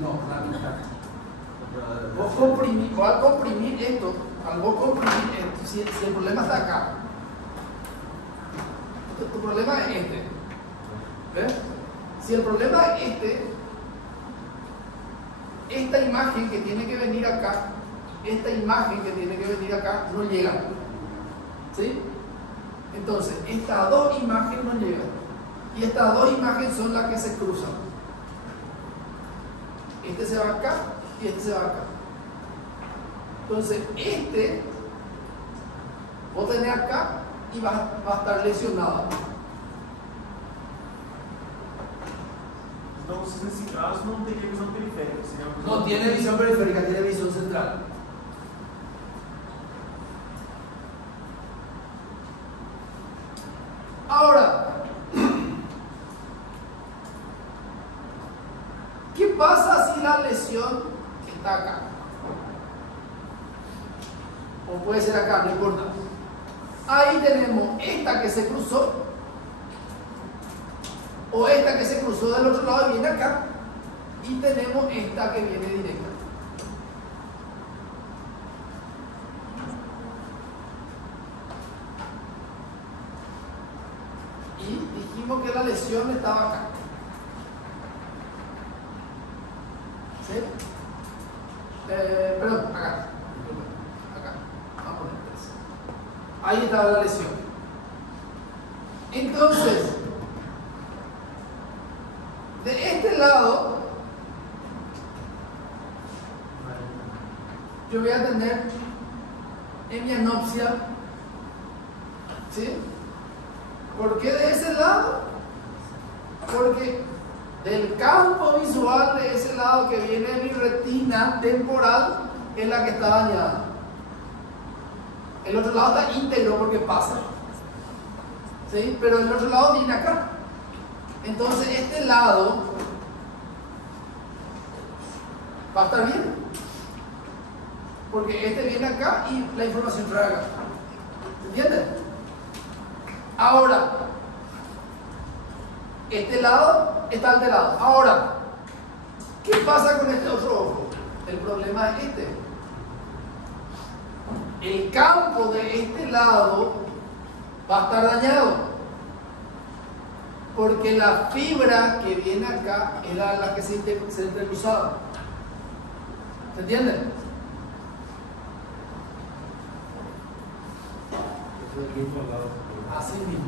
No, la mitad. Vos comprimir, al comprimir esto, si el problema está acá, tu problema es este. ¿Ves? Si el problema es este, esta imagen que tiene que venir acá, no llega. ¿Sí? Entonces, estas dos imágenes no llegan. Y estas dos imágenes son las que se cruzan. Este se va acá y este se va acá. Entonces, vos tenés acá y va a estar lesionado. Entonces, nesse caso, não teria visão periférica. No tiene visión periférica, tiene visión central. Ahora, ¿qué pasa si la lesión está acá? O puede ser acá, no importa. Ahí tenemos esta que se cruzó, o esta que se cruzó del otro lado y viene acá, y tenemos esta que viene directa. Y dijimos que la lesión estaba acá. ¿Sí? Perdón, acá. Acá. Vamos a poner 3. Ahí estaba la lesión. Entonces, yo voy a tener hemianopsia, ¿sí? ¿Por qué de ese lado? Porque del campo visual de ese lado que viene mi retina temporal es la que está dañada. El otro lado está íntegro porque pasa, ¿sí? Pero el otro lado viene acá. Entonces este lado va a estar bien, porque este viene acá y la información trae acá. ¿Entiendes? Ahora, este lado está alterado. Ahora, ¿qué pasa con este otro ojo? El problema es este. El campo de este lado va a estar dañado, porque la fibra que viene acá era la que se entrecruzaba. ¿Se entiende? Así mismo.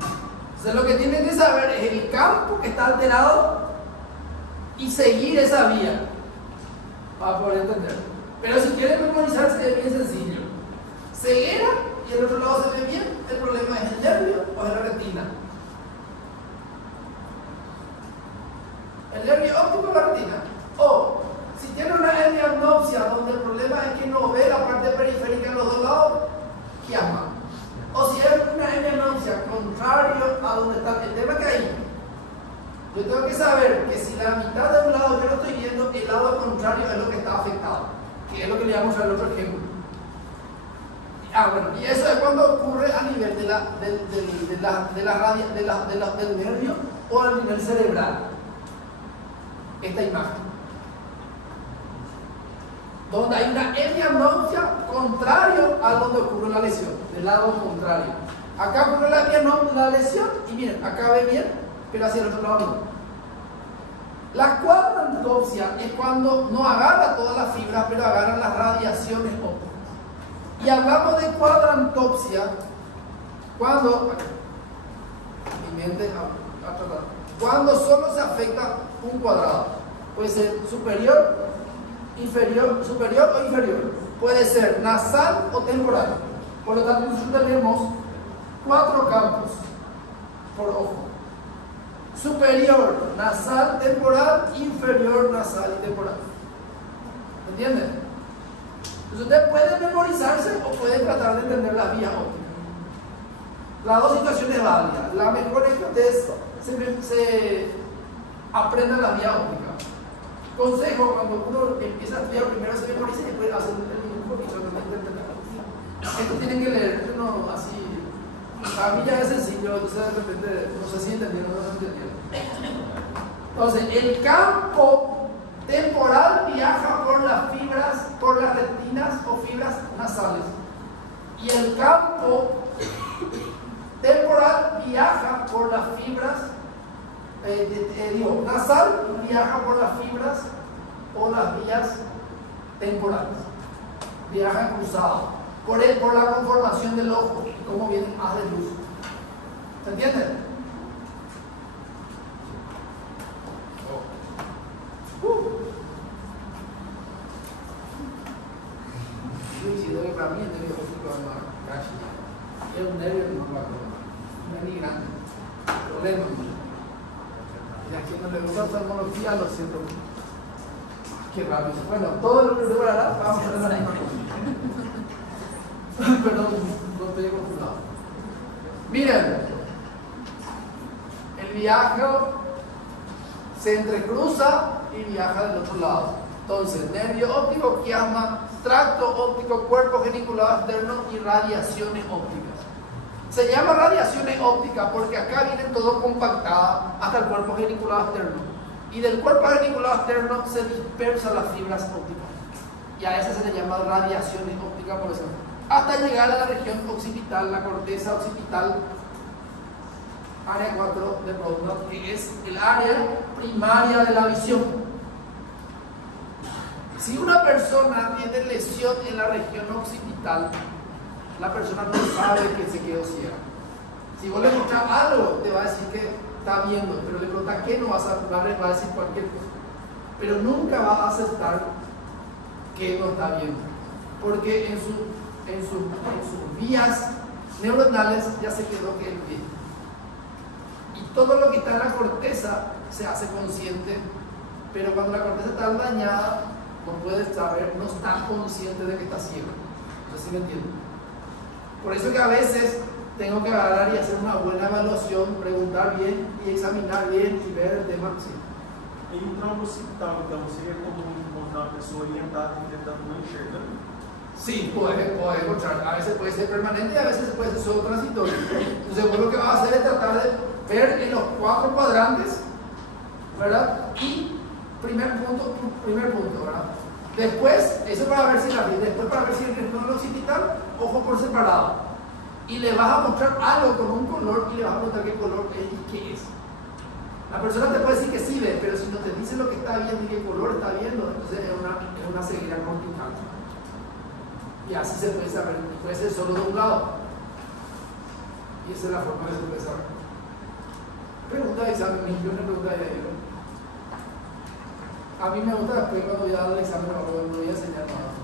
Entonces lo que tienen que saber es el campo que está alterado y seguir esa vía para poder entender. Pero si quieren memorizarse es bien sencillo. Ceguera y el otro lado se ve bien, el problema es el nervio o es la retina. El nervio óptico o la retina. O si tiene una hemianopsia donde el problema es que no ve la parte periférica en los dos lados, llama. O si es una hemianopsia contrario a donde está el tema que hay, yo tengo que saber que si la mitad de un lado yo lo estoy viendo, el lado contrario es lo que está afectado, que es lo que le vamos a dar el otro ejemplo. Bueno, y eso es cuando ocurre a nivel del nervio o a nivel cerebral. Esta imagen, donde hay una hemianopsia contrario a donde ocurre la lesión, del lado contrario. Acá ocurre la lesión y miren, acá ve bien, pero hacia el otro lado no. La cuadrantopsia es cuando no agarra todas las fibras, pero agarra las radiaciones ópticas. Y hablamos de cuadrantopsia cuando cuando solo se afecta un cuadrado. Puede ser superior o inferior. Puede ser nasal o temporal. Por lo tanto, nosotros tenemos 4 campos por ojo: superior, nasal, temporal; inferior, nasal y temporal. ¿Entienden? Entonces ustedes pueden memorizarse o pueden tratar de entender las vías ópticas. Las dos situaciones válidas. La mejor es que ustedes se aprendan las vías ópticas. Consejo: cuando uno empieza a estudiar, primero se memoriza y después hace el dibujo y solamente entender. Esto tienen que leer, esto no así. A mí ya es sencillo, entonces de repente no sé si entendieron o no entendieron. Entonces, el campo temporal viaja por las fibras, por las retinas o fibras nasales. Y el campo temporal viaja por las fibras, nasal viaja por las fibras o las vías temporales. Viajan cruzados por la conformación del ojo y cómo vienen haz de luz. ¿Se entiende? Yo diciendo que para mí el nervio óptico es un nervio que no va a comer. No es ni grande. Problema. Y a quien no le gusta oftalmología, lo siento. Qué raro. Bueno, todo lo que se durará, vamos a hacer la misma cosa. Perdón, no estoy confundido. Miren, el viaje se entrecruza y viaja del otro lado. Entonces, nervio óptico, quiasma, tracto óptico, cuerpo geniculado externo y radiaciones ópticas. Se llama radiaciones ópticas porque acá vienen todo compactadas hasta el cuerpo geniculado externo. Y del cuerpo geniculado externo se dispersan las fibras ópticas. Y a esas se le llama radiaciones ópticas, por eso. Hasta llegar a la región occipital, la corteza occipital, área 4 de Brodmann, que es el área primaria de la visión. Si una persona tiene lesión en la región occipital, la persona no sabe que se quedó ciega. Si vos le mostrás algo, te va a decir que está viendo, pero le preguntas qué, no va a decir cualquier cosa. Pero nunca va a aceptar que no está viendo. porque en sus vías neuronales ya se quedó que él ve. Y todo lo que está en la corteza se hace consciente, pero cuando la corteza está dañada, no puede saber, no está consciente de que está ciego. No sé si me entienden. Por eso que a veces tengo que agarrar y hacer una buena evaluación, preguntar bien y examinar bien y ver el tema. Sí. Em um trauma occipital, então, seria comum encontrar uma pessoa orientada e tentando não enxergar? Sí, puede encontrar. A veces puede ser permanente y a veces puede ser solo transitorio. Entonces, vos lo que vas a hacer es tratar de ver en los 4 cuadrantes, ¿verdad? Y primer punto, ¿verdad? Después, eso para ver si después para ver si el retorno occipital, ojo por separado. Y le vas a mostrar algo con un color y le vas a preguntar qué color es y qué es. La persona te puede decir que sí ve, pero si no te dice lo que está viendo y qué color está viendo, entonces es una ceguera complicada. Y así se puede saber, puede ser solo de un lado. Y esa es la forma que se puede saber. Pregunta de examen, una pregunta de ahí. A mí me gusta después cuando voy a dar el examen, no voy a enseñar nada.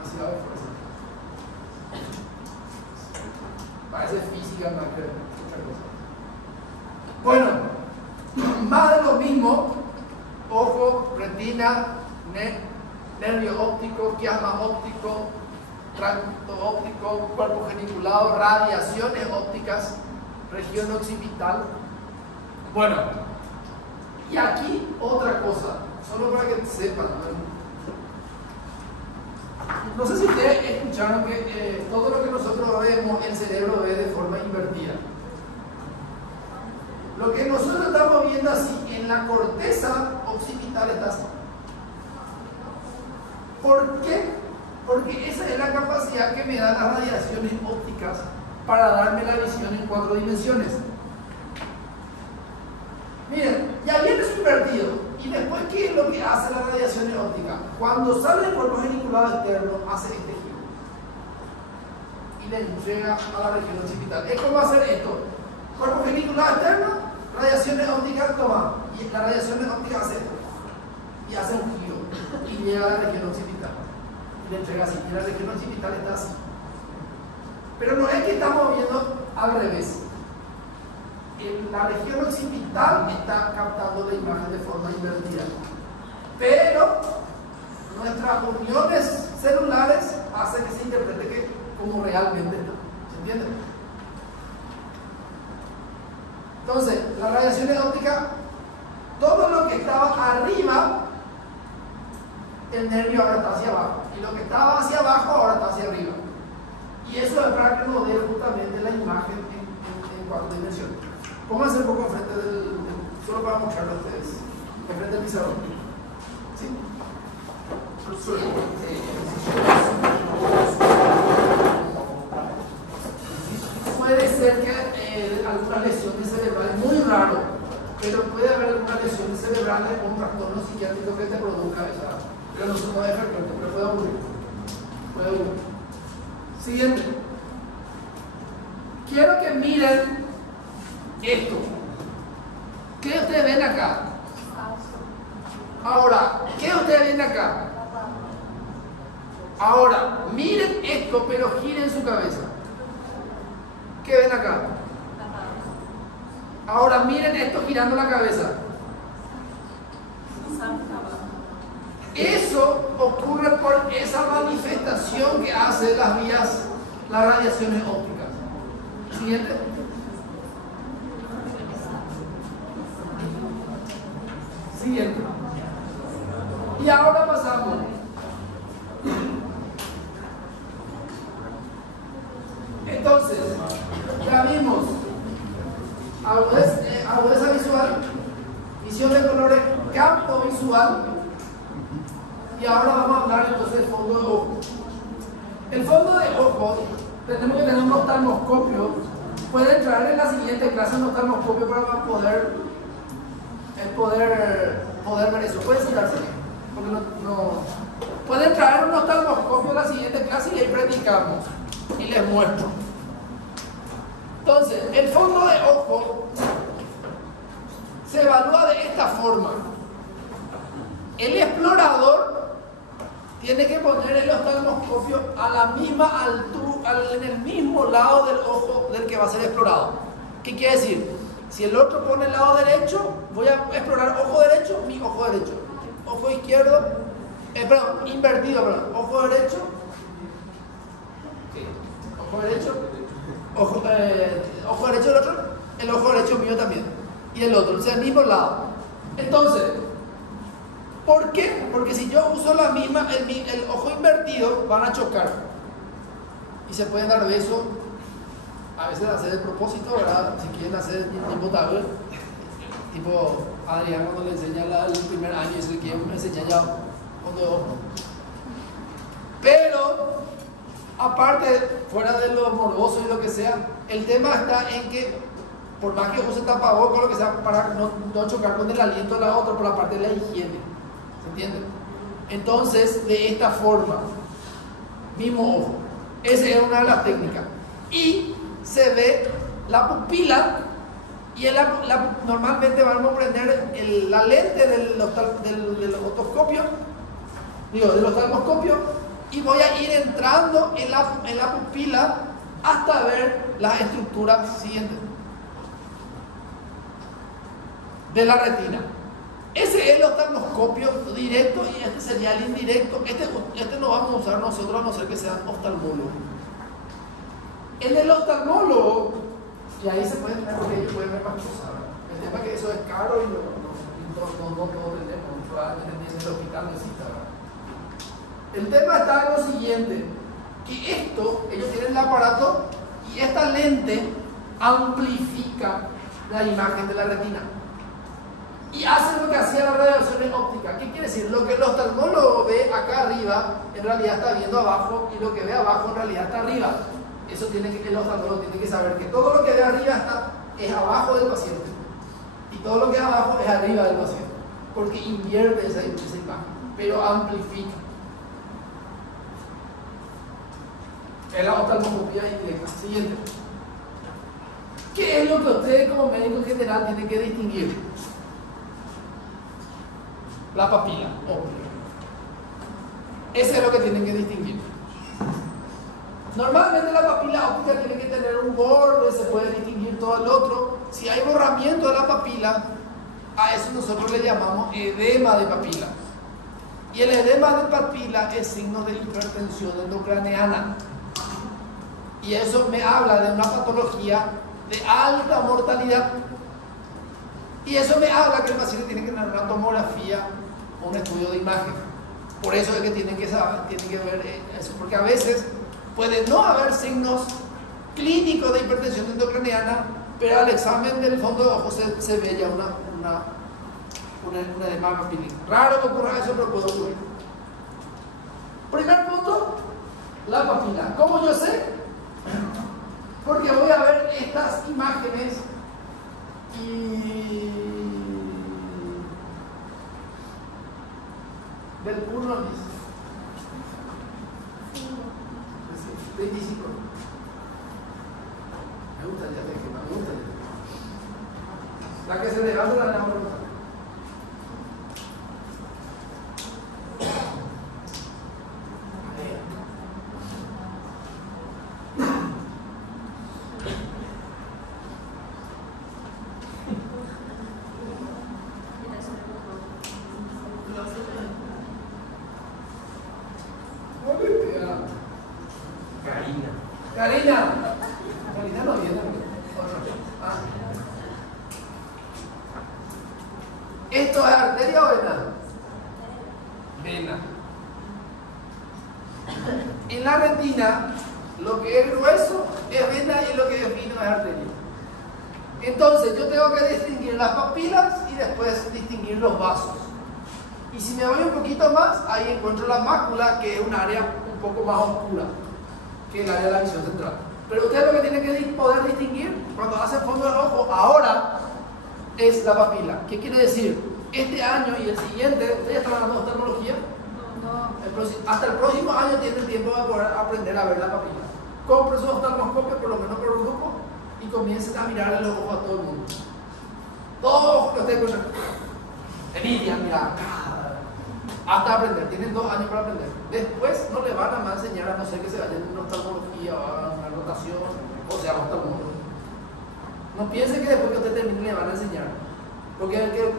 Así va de fuerza. Parece física más que otra cosa. Bueno, más de lo mismo, ojo, retina, nervio óptico, quiasma óptico, tracto óptico, cuerpo geniculado, radiaciones ópticas, región occipital. Bueno, y aquí otra cosa, solo para que sepan. No sé si ustedes escucharon que todo lo que nosotros vemos, el cerebro ve de forma invertida. Lo que nosotros estamos viendo así, en la corteza occipital está así. ¿Por qué? Porque esa es la capacidad que me dan las radiaciones ópticas para darme la visión en 4 dimensiones. Miren, ya viene su invertido. Y después, ¿qué es lo que hace la radiación óptica? Cuando sale el cuerpo geniculado externo, hace este giro y le entrega a la región occipital. Es como hacer esto: cuerpo geniculado externo, radiaciones ópticas, toma, y la radiación óptica hace esto y hace un giro y llega a la región occipital y le entrega así. Y la región occipital está así. Pero no es que estamos viendo al revés. En la región occipital está captando la imagen de forma invertida, pero nuestras uniones celulares hacen que se interprete como realmente está. ¿Se entiende? Entonces, la radiación óptica, todo lo que estaba arriba, el nervio ahora está hacia abajo, y lo que estaba hacia abajo ahora está hacia arriba. Y eso es para que nos dé justamente la imagen en 4 dimensiones. Pónganse un poco enfrente solo para mostrarlo a ustedes, enfrente del pizarrón. ¿Sí? Puede ser que algunas lesiones cerebrales, muy raro, pero puede haber algunas lesiones cerebrales con trastorno psiquiátrico que te produzca esa. Pero no se puede frecuente, pero puede ocurrir. Puede ocurrir. Siguiente. Quiero que miren esto. ¿Qué ustedes ven acá? Ahora, ¿qué ustedes ven acá? Ahora, miren esto, pero giren su cabeza. ¿Qué ven acá? Ahora, miren esto girando la cabeza. Eso ocurre por esa manifestación que hace las radiaciones ópticas. Siguiente. Siguiente. Y ahora pasamos. Entonces, ya vimos agudeza visual, visión de colores, campo visual. Y ahora vamos a hablar entonces del fondo de ojo. El fondo de ojo, tenemos que tener un oftalmoscopio. Puede entrar en la siguiente clase un oftalmoscopio para poder ver eso. Puede sentarse, porque no. Pueden traer un oftalmoscopio a la siguiente clase y ahí practicamos y les muestro. Entonces, el fondo de ojo se evalúa de esta forma. El explorador tiene que poner el oftalmoscopio a la misma altura, en el mismo lado del ojo del que va a ser explorado. ¿Qué quiere decir? Si el otro pone el lado derecho, voy a explorar ojo derecho, mi ojo derecho. Ojo izquierdo, invertido, ojo derecho. ¿Qué? Ojo derecho. Ojo derecho del otro, el ojo derecho mío también. Y el otro, o sea, el mismo lado. Entonces, ¿por qué? Porque si yo uso la misma, el ojo invertido, van a chocar. Y se pueden dar besos. A veces hacer de propósito, ¿verdad? Si quieren hacer tipo tablet, tipo Adrián cuando le enseña el primer año y se le quiere enseñar ya con de ojo. Pero, aparte, fuera de lo morboso y lo que sea, el tema está en que, por más que use tapabocas o lo que sea, para no chocar con el aliento de la otra, por la parte de la higiene. ¿Se entiende? Entonces, de esta forma, mismo ojo. Esa es una de las técnicas. Y se ve la pupila y normalmente vamos a prender la lente del otoscopio, del oftalmoscopio, y voy a ir entrando en la pupila hasta ver las estructuras siguientes de la retina. Ese es el oftalmoscopio directo y este sería el indirecto. Este no vamos a usar nosotros a no ser que sean oftalmólogos. En el oftalmólogo, y ahí se pueden ver, porque ellos pueden ver más cosas. El tema es que eso es caro y no tenemos, probablemente en el hospital necesita. El tema está en lo siguiente, que ellos tienen el aparato y esta lente amplifica la imagen de la retina. Y hace lo que hacía la radiación óptica. ¿Qué quiere decir? Lo que el oftalmólogo ve acá arriba, en realidad está viendo abajo, y lo que ve abajo, en realidad está arriba. Eso el oftalmólogo tiene que saber que todo lo que ve arriba es abajo del paciente. Y todo lo que es abajo es arriba del paciente. Porque invierte esa imagen, pero amplifica. Es la oftalmoscopía indirecta. Siguiente. ¿Qué es lo que ustedes como médico en general tienen que distinguir? La papila óptica. Ese es lo que tienen que distinguir. Normalmente la papila óptica tiene que tener un borde, se puede distinguir todo el otro. Si hay borramiento de la papila, a eso nosotros le llamamos edema de papila. Y el edema de papila es signo de hipertensión endocraneana. Y eso me habla de una patología de alta mortalidad. Y eso me habla que el paciente tiene que tener una tomografía o un estudio de imagen. Por eso es que tienen que ver eso, porque a veces puede no haber signos clínicos de hipertensión endocraneana, pero al examen del fondo de ojo se ve ya una edema papílica. Raro que ocurra eso, pero puede ocurrir. Primer punto, la papila. ¿Cómo yo sé? Porque voy a ver estas imágenes y del 1 al 10. 25. Me gusta ya, me gusta ya. La que se levanta la dejamos rotar. Karina no viene. ¿Esto es arteria o vena? Vena. En la retina, lo que es grueso es vena y lo que es fino es arteria. Entonces, yo tengo que distinguir las papilas y después distinguir los vasos. Y si me voy un poquito más, ahí encuentro la mácula, que es un área un poco más oscura que el área de la visión central. Pero ustedes lo que tienen que poder distinguir cuando hacen fondo del ojo ahora es la papila. ¿Qué quiere decir? Este año y el siguiente, ¿ustedes ya están hablando de oftalmología? No. Hasta el próximo año tienen tiempo de poder aprender a ver la papila. Compren su oftalmoscopio, por lo menos por un grupo, y comiencen a mirar los ojos a todo el mundo. Todos los ojos que ustedes encuentran. Envidia, mira. hasta aprender. Tienen 2 años para aprender. Después no le van a más enseñar a no ser que se vayan en oftalmología o hagan una rotación o sea oftalmólogo. No piensen que después que usted termine le van a enseñar. Porque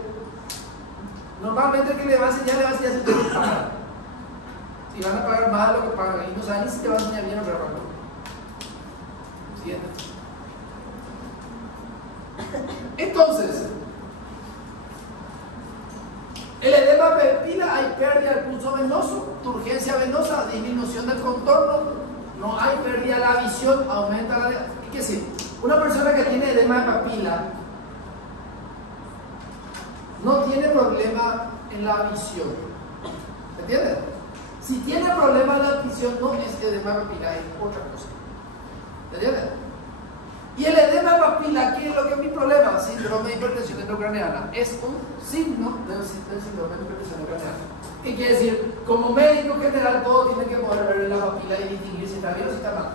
normalmente el que le va a enseñar si usted paga. Si van a pagar más de lo que pagan y no saben ni si te va a enseñar bien o no. Siguiente. Entonces, el edema pupila, hay pérdida del pulso venoso, turgencia venosa, disminución del contorno, no hay pérdida de la visión, aumenta la... ¿Qué quiere decir? Una persona que tiene edema de papila no tiene problema en la visión. ¿Me entiendes? Si tiene problema en la visión, no es edema de papila, es otra cosa. ¿Me entiendes? Y el edema de papila, ¿qué es lo que es mi problema? Síndrome de hipertensión intracraneana. Es un signo del síndrome de hipertensión intracraneana. ¿Qué quiere decir? Como médico general, todo tiene que poder ver en la papila y distinguir si está bien o si está mal.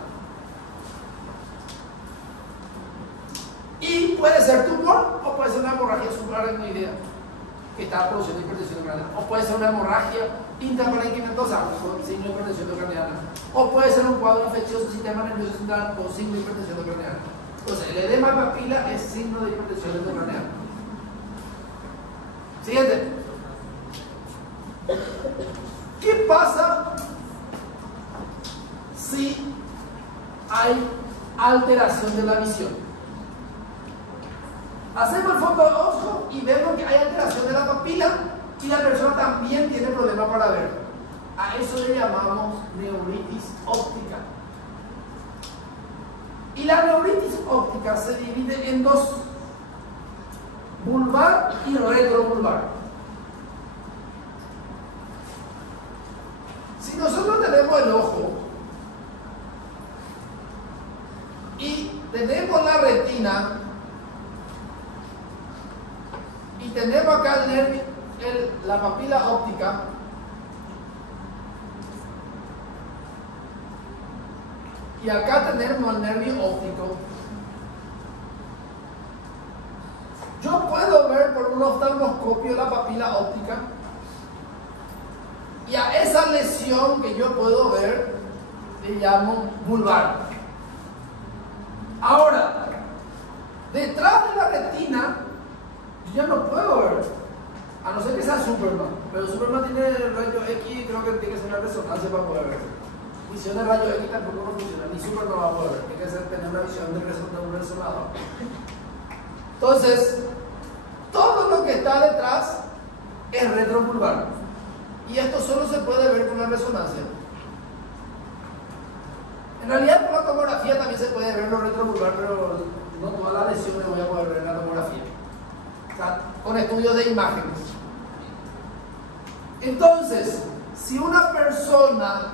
Y puede ser tumor o puede ser una hemorragia supraracnoidea que está produciendo hipertensión intracraneana. O puede ser una hemorragia intraparenquimatosa con signo de hipertensión intracraneana. O puede ser un cuadro infeccioso del sistema nervioso central con signo de hipertensión intracraneana. Entonces, el edema de papila es signo de hipertensión intracraneana. Siguiente. ¿Qué pasa si hay alteración de la visión? Hacemos el fondo de ojo y vemos que hay alteración de la papila y la persona también tiene problemas para ver. A eso le llamamos neuritis óptica. Y la neuritis óptica se divide en 2: vulvar y retrovulvar. Si nosotros tenemos el ojo y tenemos la retina y tenemos acá el nervio, la papila óptica, y acá tenemos el nervio óptico, yo puedo ver por un oftalmoscopio la papila óptica y a esa lesión que yo puedo ver le llamo vulvar. Ahora, detrás de la retina yo ya no puedo ver, a no ser que sea Superman, pero Superman tiene el rayo X, creo que tiene que ser una resonancia para poder ver. Visión de rayo X tampoco no funciona, ni Superman no va a poder ver, tiene que tener una visión de un resonador. Entonces, todo lo que está detrás es retrovulvar, y esto solo se puede ver con la resonancia. En realidad por la tomografía también se puede ver lo retrovulvar, pero no todas las lesiones voy a poder ver en la tomografía. O sea, con estudios de imágenes. Entonces, si una persona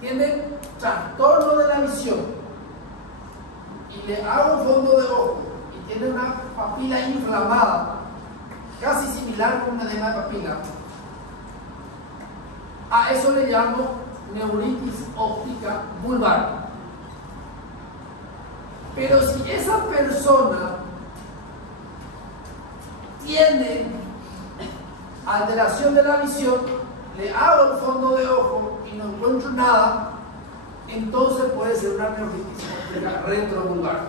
tiene trastorno de la visión y le hago un fondo de ojo y tiene una papila inflamada, casi similar con una edema de papila, a eso le llamo neuritis óptica vulvar. Pero si esa persona tiene alteración de la visión, le hago el fondo de ojo y no encuentro nada, entonces puede ser una neuritis óptica retrovulvar.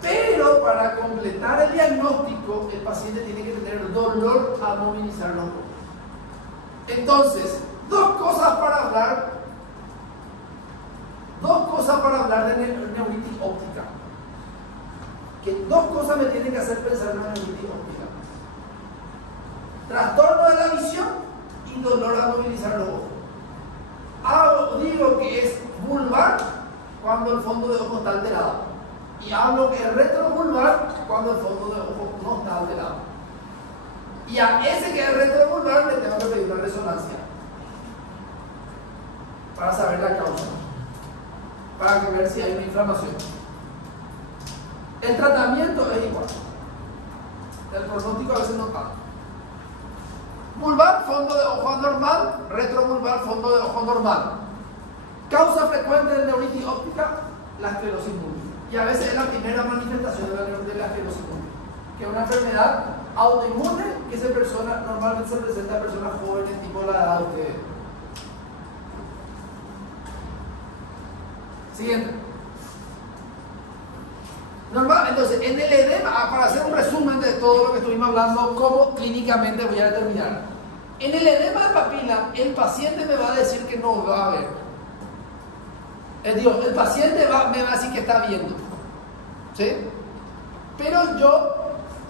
Pero para completar el diagnóstico, el paciente tiene que tener dolor al movilizar los ojos. Entonces, dos cosas para hablar de neuritis óptica. Que dos cosas me tienen que hacer pensar en una neuritis óptica: trastorno de la visión y dolor al movilizar los ojos. Digo que es vulvar cuando el fondo de ojo está alterado, y hablo que es retrovulvar cuando el fondo de ojo no está alterado. Y a ese que es retrovulvar le tengo que pedir una resonancia para saber la causa, para ver si hay una inflamación. El tratamiento es igual, el pronóstico a veces no tanto. Vulvar, fondo de ojo anormal; retrovulvar, fondo de ojo normal. Causa frecuente de neuritis óptica: la esclerosis múltiple. Y a veces es la primera manifestación de la esclerosis múltiple, que es una enfermedad autoinmune, que esa persona normalmente se presenta a personas jóvenes, tipo la edad de ustedes. Siguiente. Normal, entonces, en el edema, para hacer un resumen de todo lo que estuvimos hablando, cómo clínicamente voy a determinar. En el edema de papila, el paciente me va a decir que no va a ver. El paciente me va a decir que está viendo. ¿Sí? Pero yo,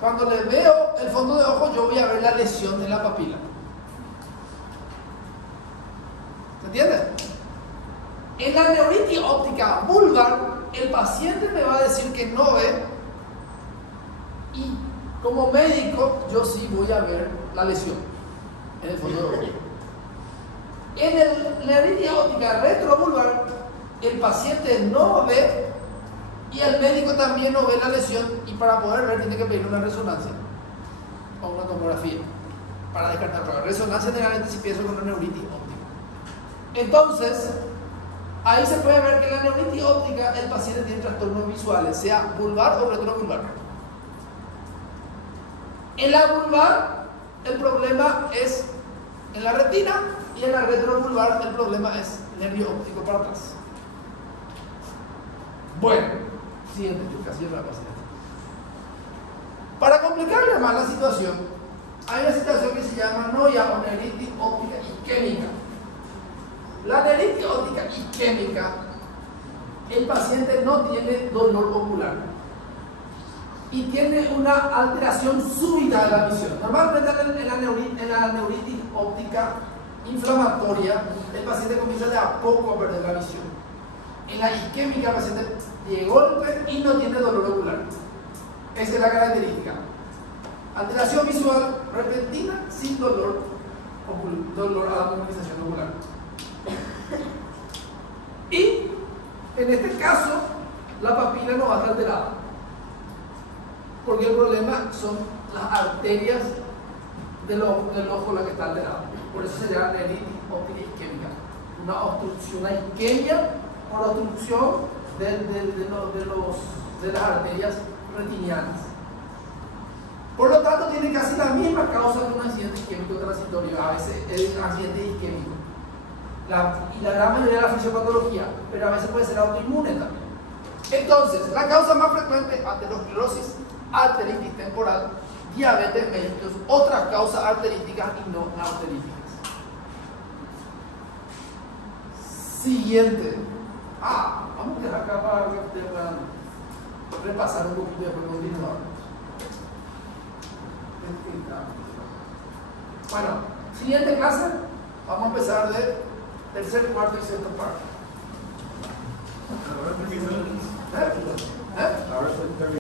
cuando le veo el fondo de ojo, yo voy a ver la lesión de la papila. ¿Se entiende? En la neuritis óptica vulvar, el paciente me va a decir que no ve y como médico yo sí voy a ver la lesión en el fondo del ojo. En la neuritis óptica retrovulvar, el paciente no ve y el médico también no ve la lesión, y para poder ver tiene que pedir una resonancia o una tomografía para descartar la resonancia generalmente si pienso con una neuritis óptica. Entonces, ahí se puede ver que en la neuritis óptica el paciente tiene trastornos visuales, sea vulvar o retrovulvar. En la vulvar el problema es en la retina, y en la retrovulvar el problema es nervio óptico para atrás. Bueno, siguiente, casi la paciente. Para complicarle más la situación, hay una situación que se llama noia o neuritis óptica isquémica. La neuritis óptica isquémica, el paciente no tiene dolor ocular y tiene una alteración súbita de la visión. Normalmente en la neuritis óptica inflamatoria, el paciente comienza de a poco a perder la visión. En la isquémica, el paciente de golpe y no tiene dolor ocular. Esa es la característica. Alteración visual repentina sin dolor a la movilización ocular. Y en este caso, la papila no va a estar alterada, porque el problema son las arterias del ojo la que está alterada. Por eso se llama neuritis óptica isquémica. Una obstrucción, una isquemia por obstrucción de las arterias retinianas. Por lo tanto, tiene casi la misma causa que un accidente isquémico transitorio. A veces es un accidente isquémico. Y la gran mayoría de la fisiopatología, pero a veces puede ser autoinmune también. Entonces, la causa más frecuente: aterosclerosis, arteritis temporal, diabetes mellitus, otras causas arteríticas y no arteríticas. Siguiente. Vamos a dejar acá para que ustedes puedan repasar un poquito de continuar. Bueno, siguiente clase, vamos a empezar de tercer, cuarto y sexto parte. Ahora